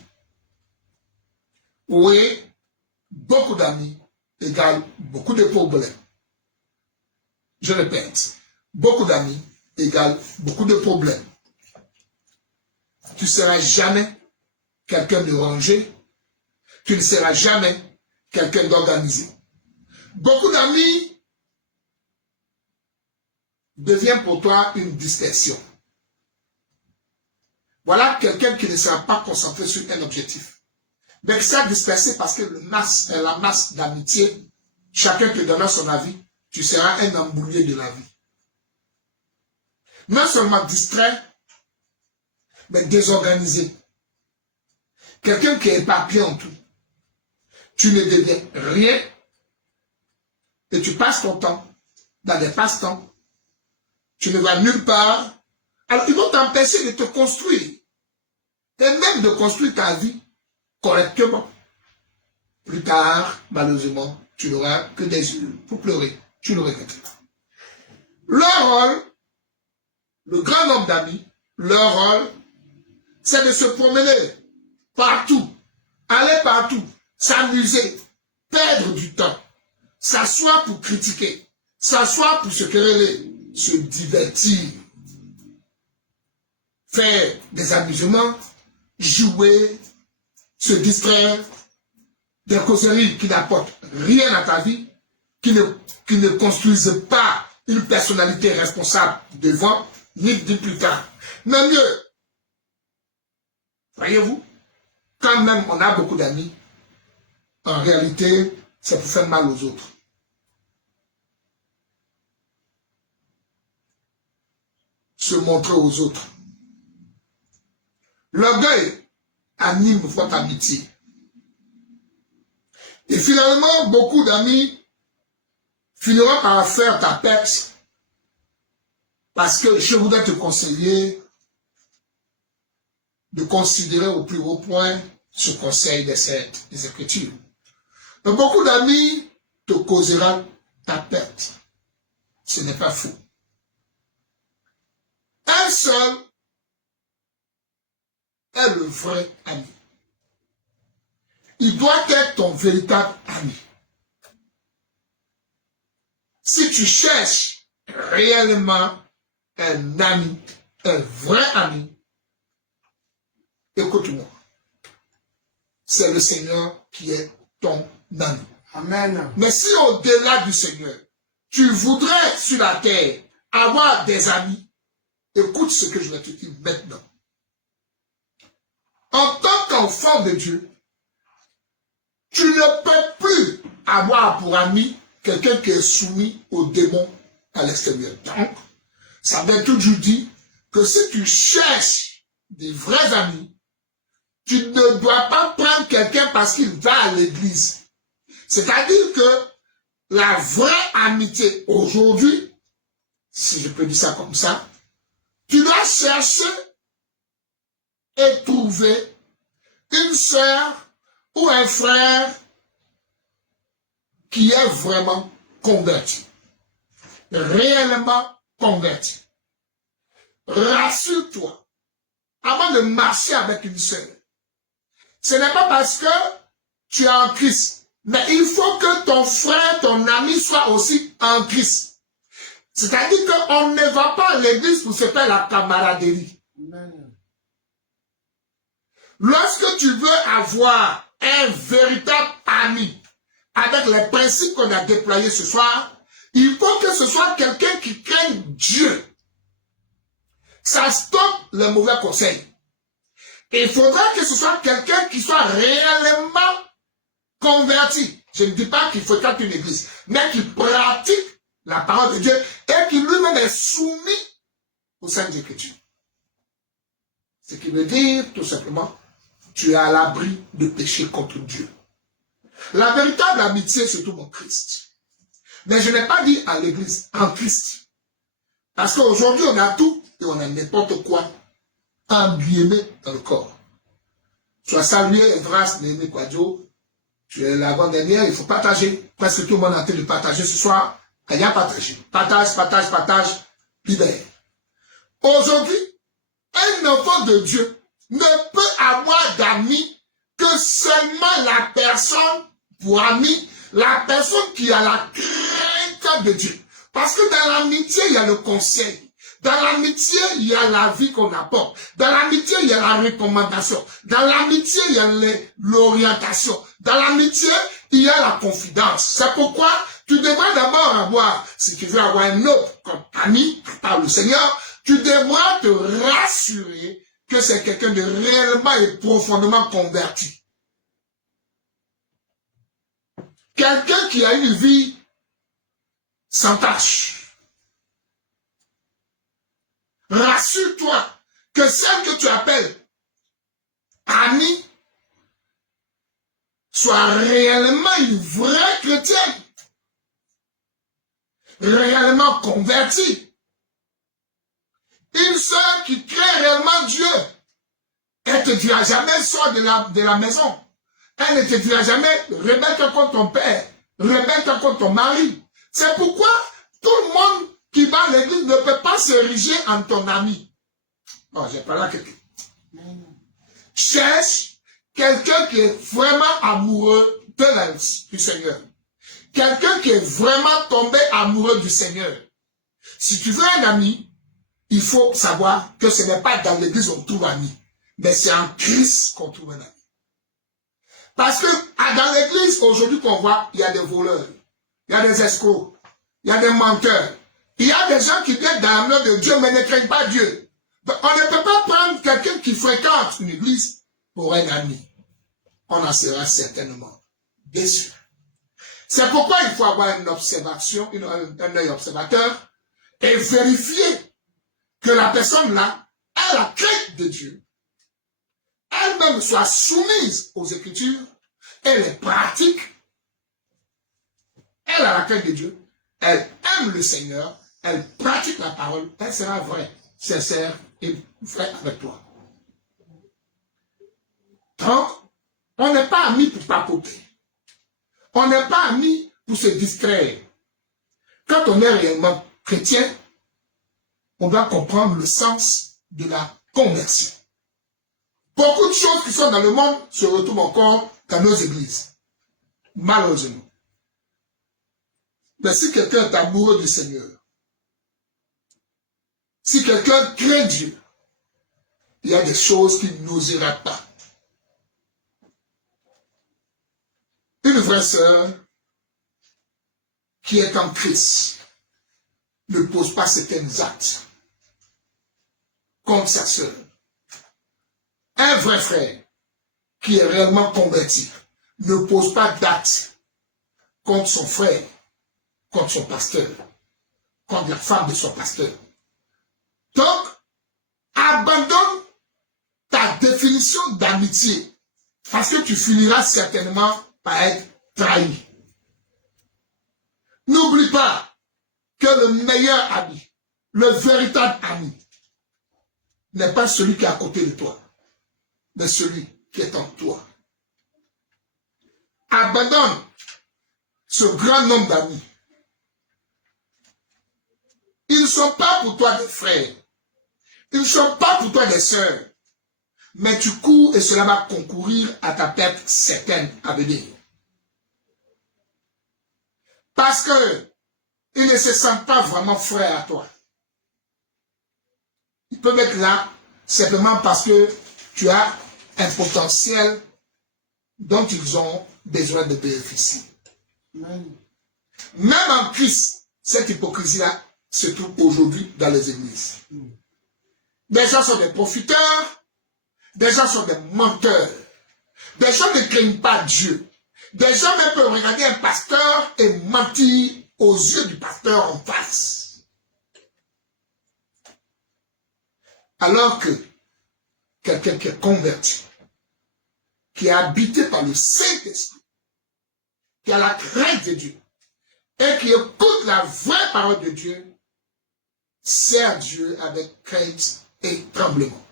Oui, beaucoup d'amis égale beaucoup de problèmes. Je répète, beaucoup d'amis égale beaucoup de problèmes. Tu ne seras jamais quelqu'un de rangé. Tu ne seras jamais quelqu'un d'organisé. Beaucoup d'amis devient pour toi une dispersion. Voilà quelqu'un qui ne sera pas concentré sur un objectif. Mais qui sera dispersé parce que la masse d'amitié, chacun te donnera son avis, tu seras un embrouillé de la vie. Non seulement distrait, mais désorganisé. Quelqu'un qui est éparpillé en tout. Tu ne deviens rien et tu passes ton temps dans des passe-temps. Tu ne vas nulle part. Alors, ils vont t'empêcher de te construire et même de construire ta vie correctement. plus tard, malheureusement, tu n'auras que des yeux pour pleurer. Tu ne regretteras pas. Leur rôle, le grand nombre d'amis, leur rôle, c'est de se promener partout, aller partout, s'amuser, perdre du temps, s'asseoir pour critiquer, s'asseoir pour se quereller, se divertir, faire des amusements, jouer, se distraire, des causeries qui n'apportent rien à ta vie, qui ne construisent pas une personnalité responsable devant, ni plus tard. Mais mieux, voyez-vous, quand même on a beaucoup d'amis, en réalité, c'est pour faire mal aux autres. Se montrer aux autres. L'orgueil anime votre amitié. Et finalement, beaucoup d'amis finiront par faire ta perte parce que je voudrais te conseiller de considérer au plus haut point ce conseil des Écritures. Donc, beaucoup d'amis te causeront ta perte. Ce n'est pas faux. Un seul est le vrai ami. Il doit être ton véritable ami. Si tu cherches réellement un ami, un vrai ami, écoute-moi. C'est le Seigneur qui est ton ami. Amen. Mais si au-delà du Seigneur, tu voudrais sur la terre avoir des amis, écoute ce que je vais te dire maintenant. En tant qu'enfant de Dieu, tu ne peux plus avoir pour ami quelqu'un qui est soumis aux démons à l'extérieur. Donc, ça veut toujours dire que si tu cherches des vrais amis, tu ne dois pas prendre quelqu'un parce qu'il va à l'église. C'est-à-dire que la vraie amitié aujourd'hui, si je peux dire ça comme ça, tu dois chercher et trouver une sœur ou un frère qui est vraiment converti, réellement converti. Rassure-toi, avant de marcher avec une sœur, ce n'est pas parce que tu es en Christ, mais il faut que ton frère, ton ami soit aussi en Christ. C'est-à-dire qu'on ne va pas à l'église pour se faire la camaraderie. Lorsque tu veux avoir un véritable ami avec les principes qu'on a déployés ce soir, il faut que ce soit quelqu'un qui craigne Dieu. Ça stoppe les mauvais conseils. Il faudra que ce soit quelqu'un qui soit réellement converti. Je ne dis pas qu'il faut être une église, mais qui pratique la parole de Dieu et qui lui-même est soumis aux Saintes Écritures. Ce qui veut dire, tout simplement, tu es à l'abri de péché contre Dieu. La véritable amitié, c'est tout mon Christ. Mais je n'ai pas dit à l'église, en Christ. Parce qu'aujourd'hui, on a tout et on a n'importe quoi embriémé dans le corps. Sois salué, Evras, Néhémie Kwadjo. Tu es l'avant-dernière, il faut partager. Presque tout le monde a en train de partager ce soir. Il y a partagé. Partage, partage, partage, libère. Aujourd'hui, un enfant de Dieu ne peut avoir d'amis que seulement la personne pour ami, la personne qui a la crainte de Dieu. Parce que dans l'amitié, il y a le conseil. Dans l'amitié, il y a la vie qu'on apporte. Dans l'amitié, il y a la recommandation. Dans l'amitié, il y a l'orientation. Dans l'amitié, il y a la confidence. C'est pourquoi tu devrais d'abord avoir, si tu veux avoir un autre comme ami, par le Seigneur, tu devras te rassurer que c'est quelqu'un de réellement et profondément converti. Quelqu'un qui a une vie sans tâche. Rassure-toi que celle que tu appelles amie soit réellement une vraie chrétienne, réellement convertie. Une sœur qui crée réellement Dieu. Elle te dira jamais sors de la maison. Elle ne te dira jamais, rebelle-toi contre ton père, rebelle-toi contre ton mari. C'est pourquoi tout le monde qui va à l'église ne peut pas s'ériger en ton ami. Bon, j'ai parlé à quelqu'un. Cherche quelqu'un qui est vraiment amoureux du Seigneur. Quelqu'un qui est vraiment tombé amoureux du Seigneur. Si tu veux un ami, il faut savoir que ce n'est pas dans l'église qu'on trouve un ami, mais c'est en Christ qu'on trouve un ami. Parce que dans l'église, aujourd'hui qu'on voit, il y a des voleurs, il y a des escrocs, il y a des menteurs, il y a des gens qui viennent dans le nom de Dieu, mais ne craignent pas Dieu. Donc, on ne peut pas prendre quelqu'un qui fréquente une église pour un ami. On en sera certainement déçu. C'est pourquoi il faut avoir une observation, un œil observateur, et vérifier que la personne là a la crainte de Dieu. Elle-même soit soumise aux Écritures, elle les pratique, elle a la crainte de Dieu, elle aime le Seigneur, elle pratique la parole, elle sera vraie, sincère et vraie avec toi. Donc, on n'est pas amis pour papoter. On n'est pas amis pour se distraire. Quand on est réellement chrétien, on doit comprendre le sens de la conversion. Beaucoup de choses qui sont dans le monde se retrouvent encore dans nos églises. Malheureusement. Mais si quelqu'un est amoureux du Seigneur, si quelqu'un craint Dieu, il y a des choses qu'il n'osera pas. Une vraie sœur qui est en Christ ne pose pas certains actes contre sa sœur. Un vrai frère qui est réellement converti ne pose pas d'actes contre son frère, contre son pasteur, contre la femme de son pasteur. Donc, abandonne ta définition d'amitié parce que tu finiras certainement par être trahi. N'oublie pas que le meilleur ami, le véritable ami, n'est pas celui qui est à côté de toi, mais celui qui est en toi. Abandonne ce grand nombre d'amis. Ils ne sont pas pour toi des frères. Ils ne sont pas pour toi des sœurs. Mais tu cours et cela va concourir à ta perte certaine à venir. Parce que ils ne se sentent pas vraiment frères à toi. Ils peuvent être là simplement parce que tu as un potentiel dont ils ont besoin de bénéficier. Même en Christ, cette hypocrisie-là se trouve aujourd'hui dans les églises. Des gens sont des profiteurs, des gens sont des menteurs, des gens ne craignent pas Dieu. Des gens même peuvent regarder un pasteur et mentir aux yeux du pasteur en face. Alors que quelqu'un qui est converti, qui est habité par le Saint-Esprit, qui a la crainte de Dieu, et qui écoute la vraie parole de Dieu, sert Dieu avec crainte et tremblement.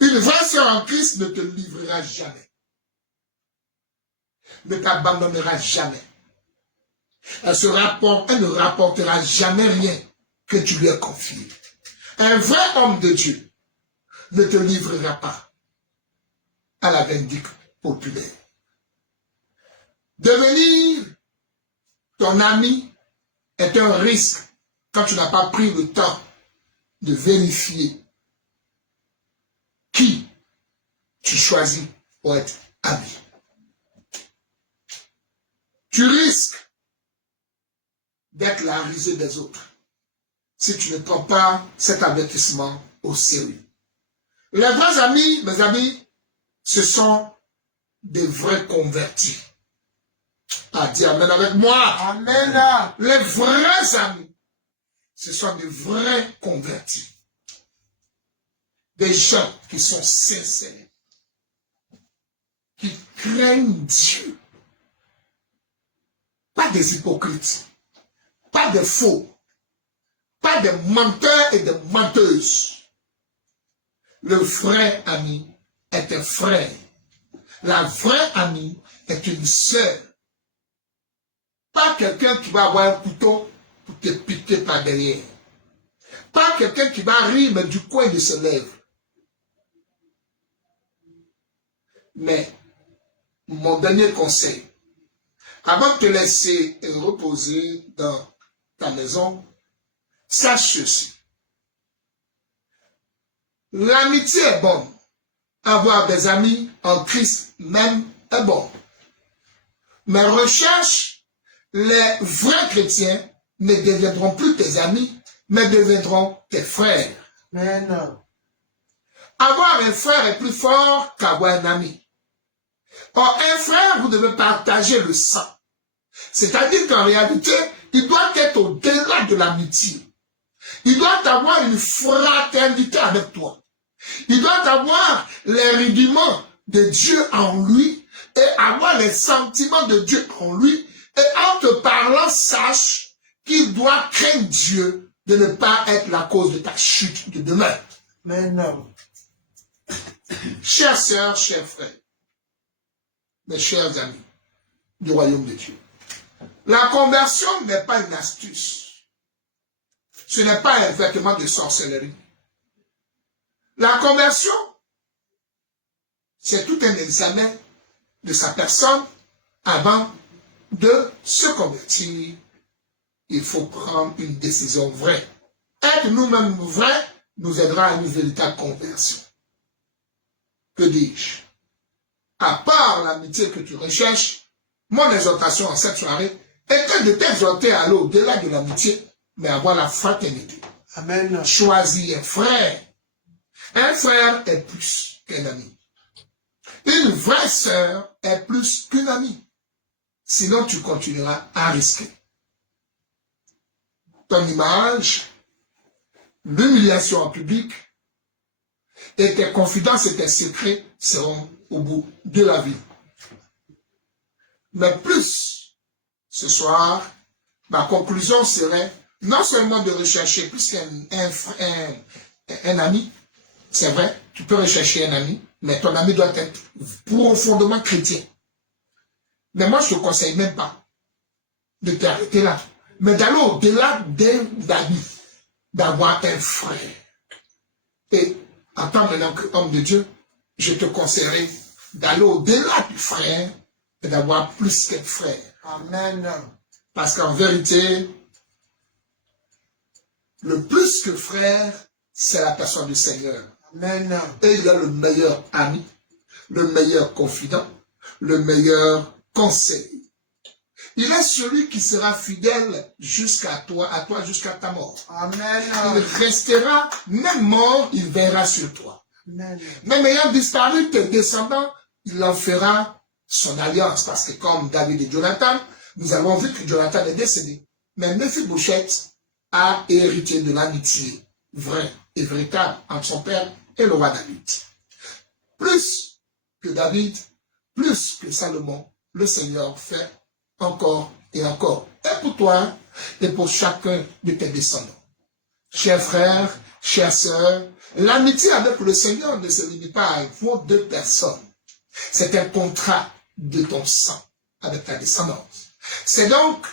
Une vraie sœur en Christ ne te livrera jamais, ne t'abandonnera jamais. Elle ne rapportera jamais rien que tu lui as confié. Un vrai homme de Dieu ne te livrera pas à la vindicte populaire. Devenir ton ami est un risque quand tu n'as pas pris le temps de vérifier qui tu choisis pour être ami. Tu risques d'être la risée des autres si tu ne prends pas cet avertissement au sérieux. Les vrais amis, mes amis, ce sont des vrais convertis. Ah, dis amen avec moi. Amen. Les vrais amis, ce sont des vrais convertis. Des gens qui sont sincères, qui craignent Dieu. Pas des hypocrites, pas des faux, pas des menteurs et des menteuses. Le vrai ami est un frère La vraie amie est une sœur. Pas quelqu'un qui va avoir un couteau pour te piquer par derrière. Pas quelqu'un qui va rire mais du coin de ses lèvres. Mais, mon dernier conseil, avant de te laisser reposer dans ta maison, sache ceci. L'amitié est bonne. Avoir des amis en Christ même est bon. Mais recherche, les vrais chrétiens ne deviendront plus tes amis, mais deviendront tes frères. Mais non. Avoir un frère est plus fort qu'avoir un ami. Or, un frère, vous devez partager le sang. C'est-à-dire qu'en réalité, il doit être au-delà de l'amitié. Il doit avoir une fraternité avec toi. Il doit avoir les rudiments de Dieu en lui et avoir les sentiments de Dieu en lui. Et en te parlant, sache qu'il doit craindre Dieu de ne pas être la cause de ta chute de demain. Mais non. Chères sœurs, chers frères, mes chers amis du royaume de Dieu, la conversion n'est pas une astuce. Ce n'est pas un vêtement de sorcellerie. La conversion, c'est tout un examen de sa personne avant de se convertir. Il faut prendre une décision vraie. Être nous-mêmes vrais nous aidera à une véritable conversion. Que dis-je? À part l'amitié que tu recherches, mon exhortation en cette soirée était de t'exhorter à aller au-delà de l'amitié, mais avoir la fraternité. Amen. Choisis un frère. Un frère est plus qu'un ami. Une vraie sœur est plus qu'une amie. Sinon, tu continueras à risquer. Ton image, l'humiliation en public, et tes confidences et tes secrets seront au bout de la vie. Mais plus, ce soir, ma conclusion serait non seulement de rechercher plus qu'un ami, c'est vrai, tu peux rechercher un ami, mais ton ami doit être profondément chrétien. Mais moi, je ne te conseille même pas de t'arrêter là, mais d'aller au-delà d'un ami, d'avoir un frère. Et en tant qu'homme de Dieu, je te conseillerais d'aller au-delà du frère et d'avoir plus qu'un frère. Amen. Parce qu'en vérité, le plus que frère, c'est la personne du Seigneur. Amen. Et il a le meilleur ami, le meilleur confident, le meilleur conseil. Il est celui qui sera fidèle jusqu'à toi jusqu'à ta mort. Amen. Il restera, même mort, il verra sur toi. Amen. Même ayant disparu tes descendants, il en fera son alliance. Parce que comme David et Jonathan, nous avons vu que Jonathan est décédé. Mais Méphibosheth a hérité de l'amitié vraie et véritable entre son père et le roi David. Plus que David, plus que Salomon, le Seigneur fait encore et encore. Et pour toi, et pour chacun de tes descendants. Chers frères, chères sœurs, l'amitié avec le Seigneur ne se limite pas à vos deux personnes. C'est un contrat de ton sang avec ta descendance. C'est donc,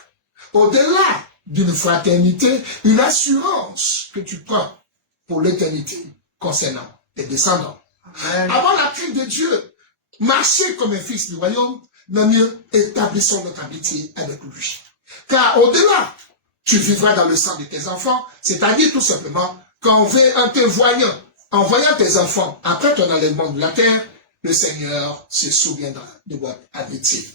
au-delà d'une fraternité, une assurance que tu prends pour l'éternité concernant tes descendants. Amen. Avant la crainte de Dieu, marcher comme un fils du royaume, mais mieux établissons notre amitié avec lui. Car au-delà, tu vivras dans le sang de tes enfants, c'est-à-dire tout simplement qu'en en voyant tes enfants après ton enlèvement de la terre, le Seigneur se souviendra de votre amitié.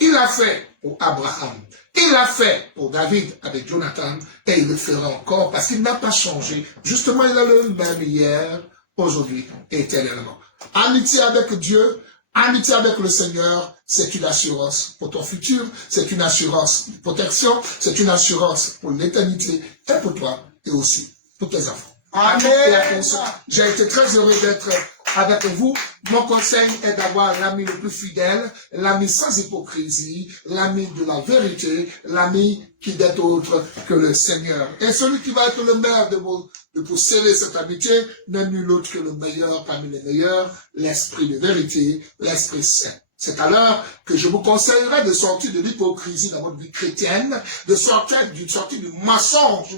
Il l'a fait pour Abraham, il l'a fait pour David avec Jonathan, et il le fera encore parce qu'il n'a pas changé. Justement, il a le même hier, aujourd'hui et éternellement. Amitié avec Dieu, amitié avec le Seigneur, c'est une assurance pour ton futur, c'est une assurance de protection, c'est une assurance pour l'éternité et pour toi et aussi pour tes enfants. Amen. J'ai été très heureux d'être avec vous. Mon conseil est d'avoir l'ami le plus fidèle, l'ami sans hypocrisie, l'ami de la vérité, l'ami qui n'est autre que le Seigneur. Et celui qui va être le maire de vous sceller cette amitié n'est nul autre que le meilleur parmi les meilleurs, l'esprit de vérité, l'esprit saint. C'est alors que je vous conseillerais de sortir de l'hypocrisie dans votre vie chrétienne, de sortir du mensonge.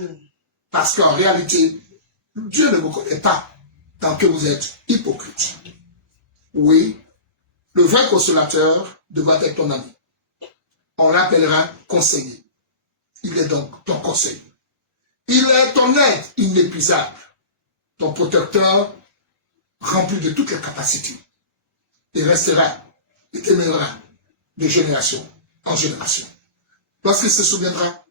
Parce qu'en réalité, Dieu ne vous connaît pas tant que vous êtes hypocrite. Oui, le vrai consolateur devra être ton ami. On l'appellera conseiller. Il est donc ton conseiller. Il est ton aide inépuisable, ton protecteur rempli de toutes les capacités. Il restera et t'aimera de génération en génération. Lorsqu'il se souviendra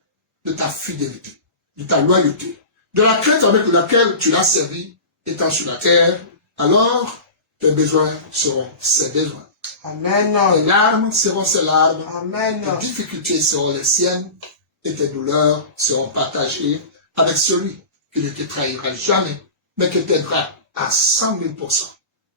de ta fidélité, de ta loyauté, de la crainte avec laquelle tu l'as servi, étant sur la terre, alors tes besoins seront ses besoins. Amen. Tes larmes seront ses larmes. Amen. Tes difficultés seront les siennes et tes douleurs seront partagées avec celui qui ne te trahira jamais, mais qui t'aidera à 100 000%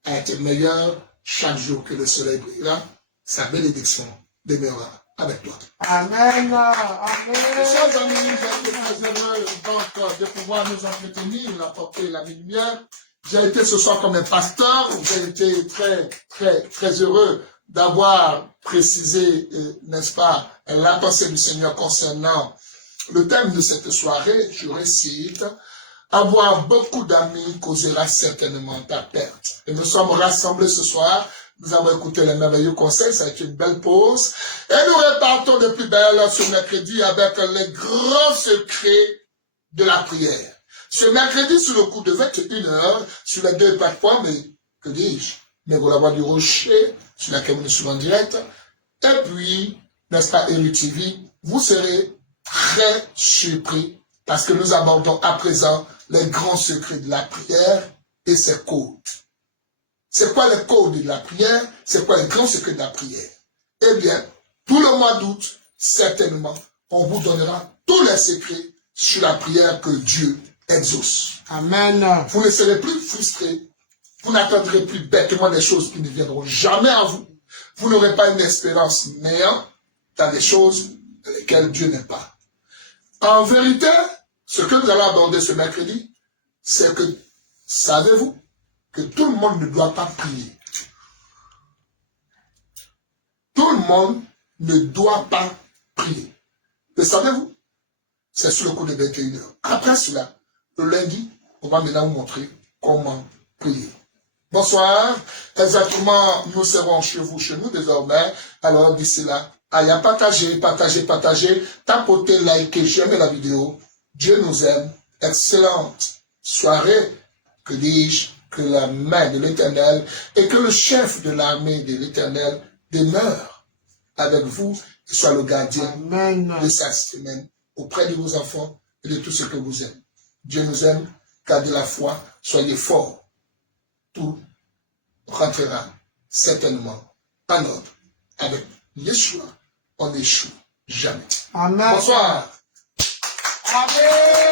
à être meilleur chaque jour que le soleil brillera. Sa bénédiction demeurera avec toi. Amen. Chers amis, j'ai été très heureux donc, de pouvoir nous entretenir, apporter la lumière. J'ai été ce soir comme un pasteur, j'ai été très heureux d'avoir précisé, n'est-ce pas, la pensée du Seigneur concernant le thème de cette soirée. Je récite: avoir beaucoup d'amis causera certainement ta perte. Et nous sommes rassemblés ce soir. Nous avons écouté les merveilleux conseils, ça a été une belle pause. Et nous repartons de plus belle ce mercredi avec les grands secrets de la prière. Ce mercredi, sur le coup de 21h, sur les deux plateformes, que dis-je, mais vous la voix du rocher, sur laquelle nous sommes en direct. Et puis, n'est-ce pas, Élu TV, vous serez très surpris parce que nous abordons à présent les grands secrets de la prière et ses codes. C'est quoi les codes de la prière? C'est quoi les grands secrets de la prière? Eh bien, tout le mois d'août, certainement, on vous donnera tous les secrets sur la prière que Dieu exauce. Amen. Vous ne serez plus frustrés. Vous n'attendrez plus bêtement des choses qui ne viendront jamais à vous. Vous n'aurez pas une espérance néant dans des choses dans lesquelles Dieu n'est pas. En vérité, ce que nous allons aborder ce mercredi, c'est que, savez-vous, que tout le monde ne doit pas prier. Tout le monde ne doit pas prier. Le savez-vous? C'est sur le coup de 21h. Après cela, le lundi, on va maintenant vous montrer comment prier. Bonsoir. Exactement, nous serons chez vous, chez nous désormais. Alors d'ici là, allez partager, tapotez, likez, j'aime la vidéo. Dieu nous aime. Excellente soirée. Que dis-je? Que la main de l'Éternel et que le chef de l'armée de l'Éternel demeure avec vous et soit le gardien de sa semaine auprès de vos enfants et de tous ceux que vous aimez. Dieu nous aime, gardez la foi, soyez forts. Tout rentrera certainement en ordre. Avec Yeshua, on n'échoue jamais. Amen. Bonsoir. Amen.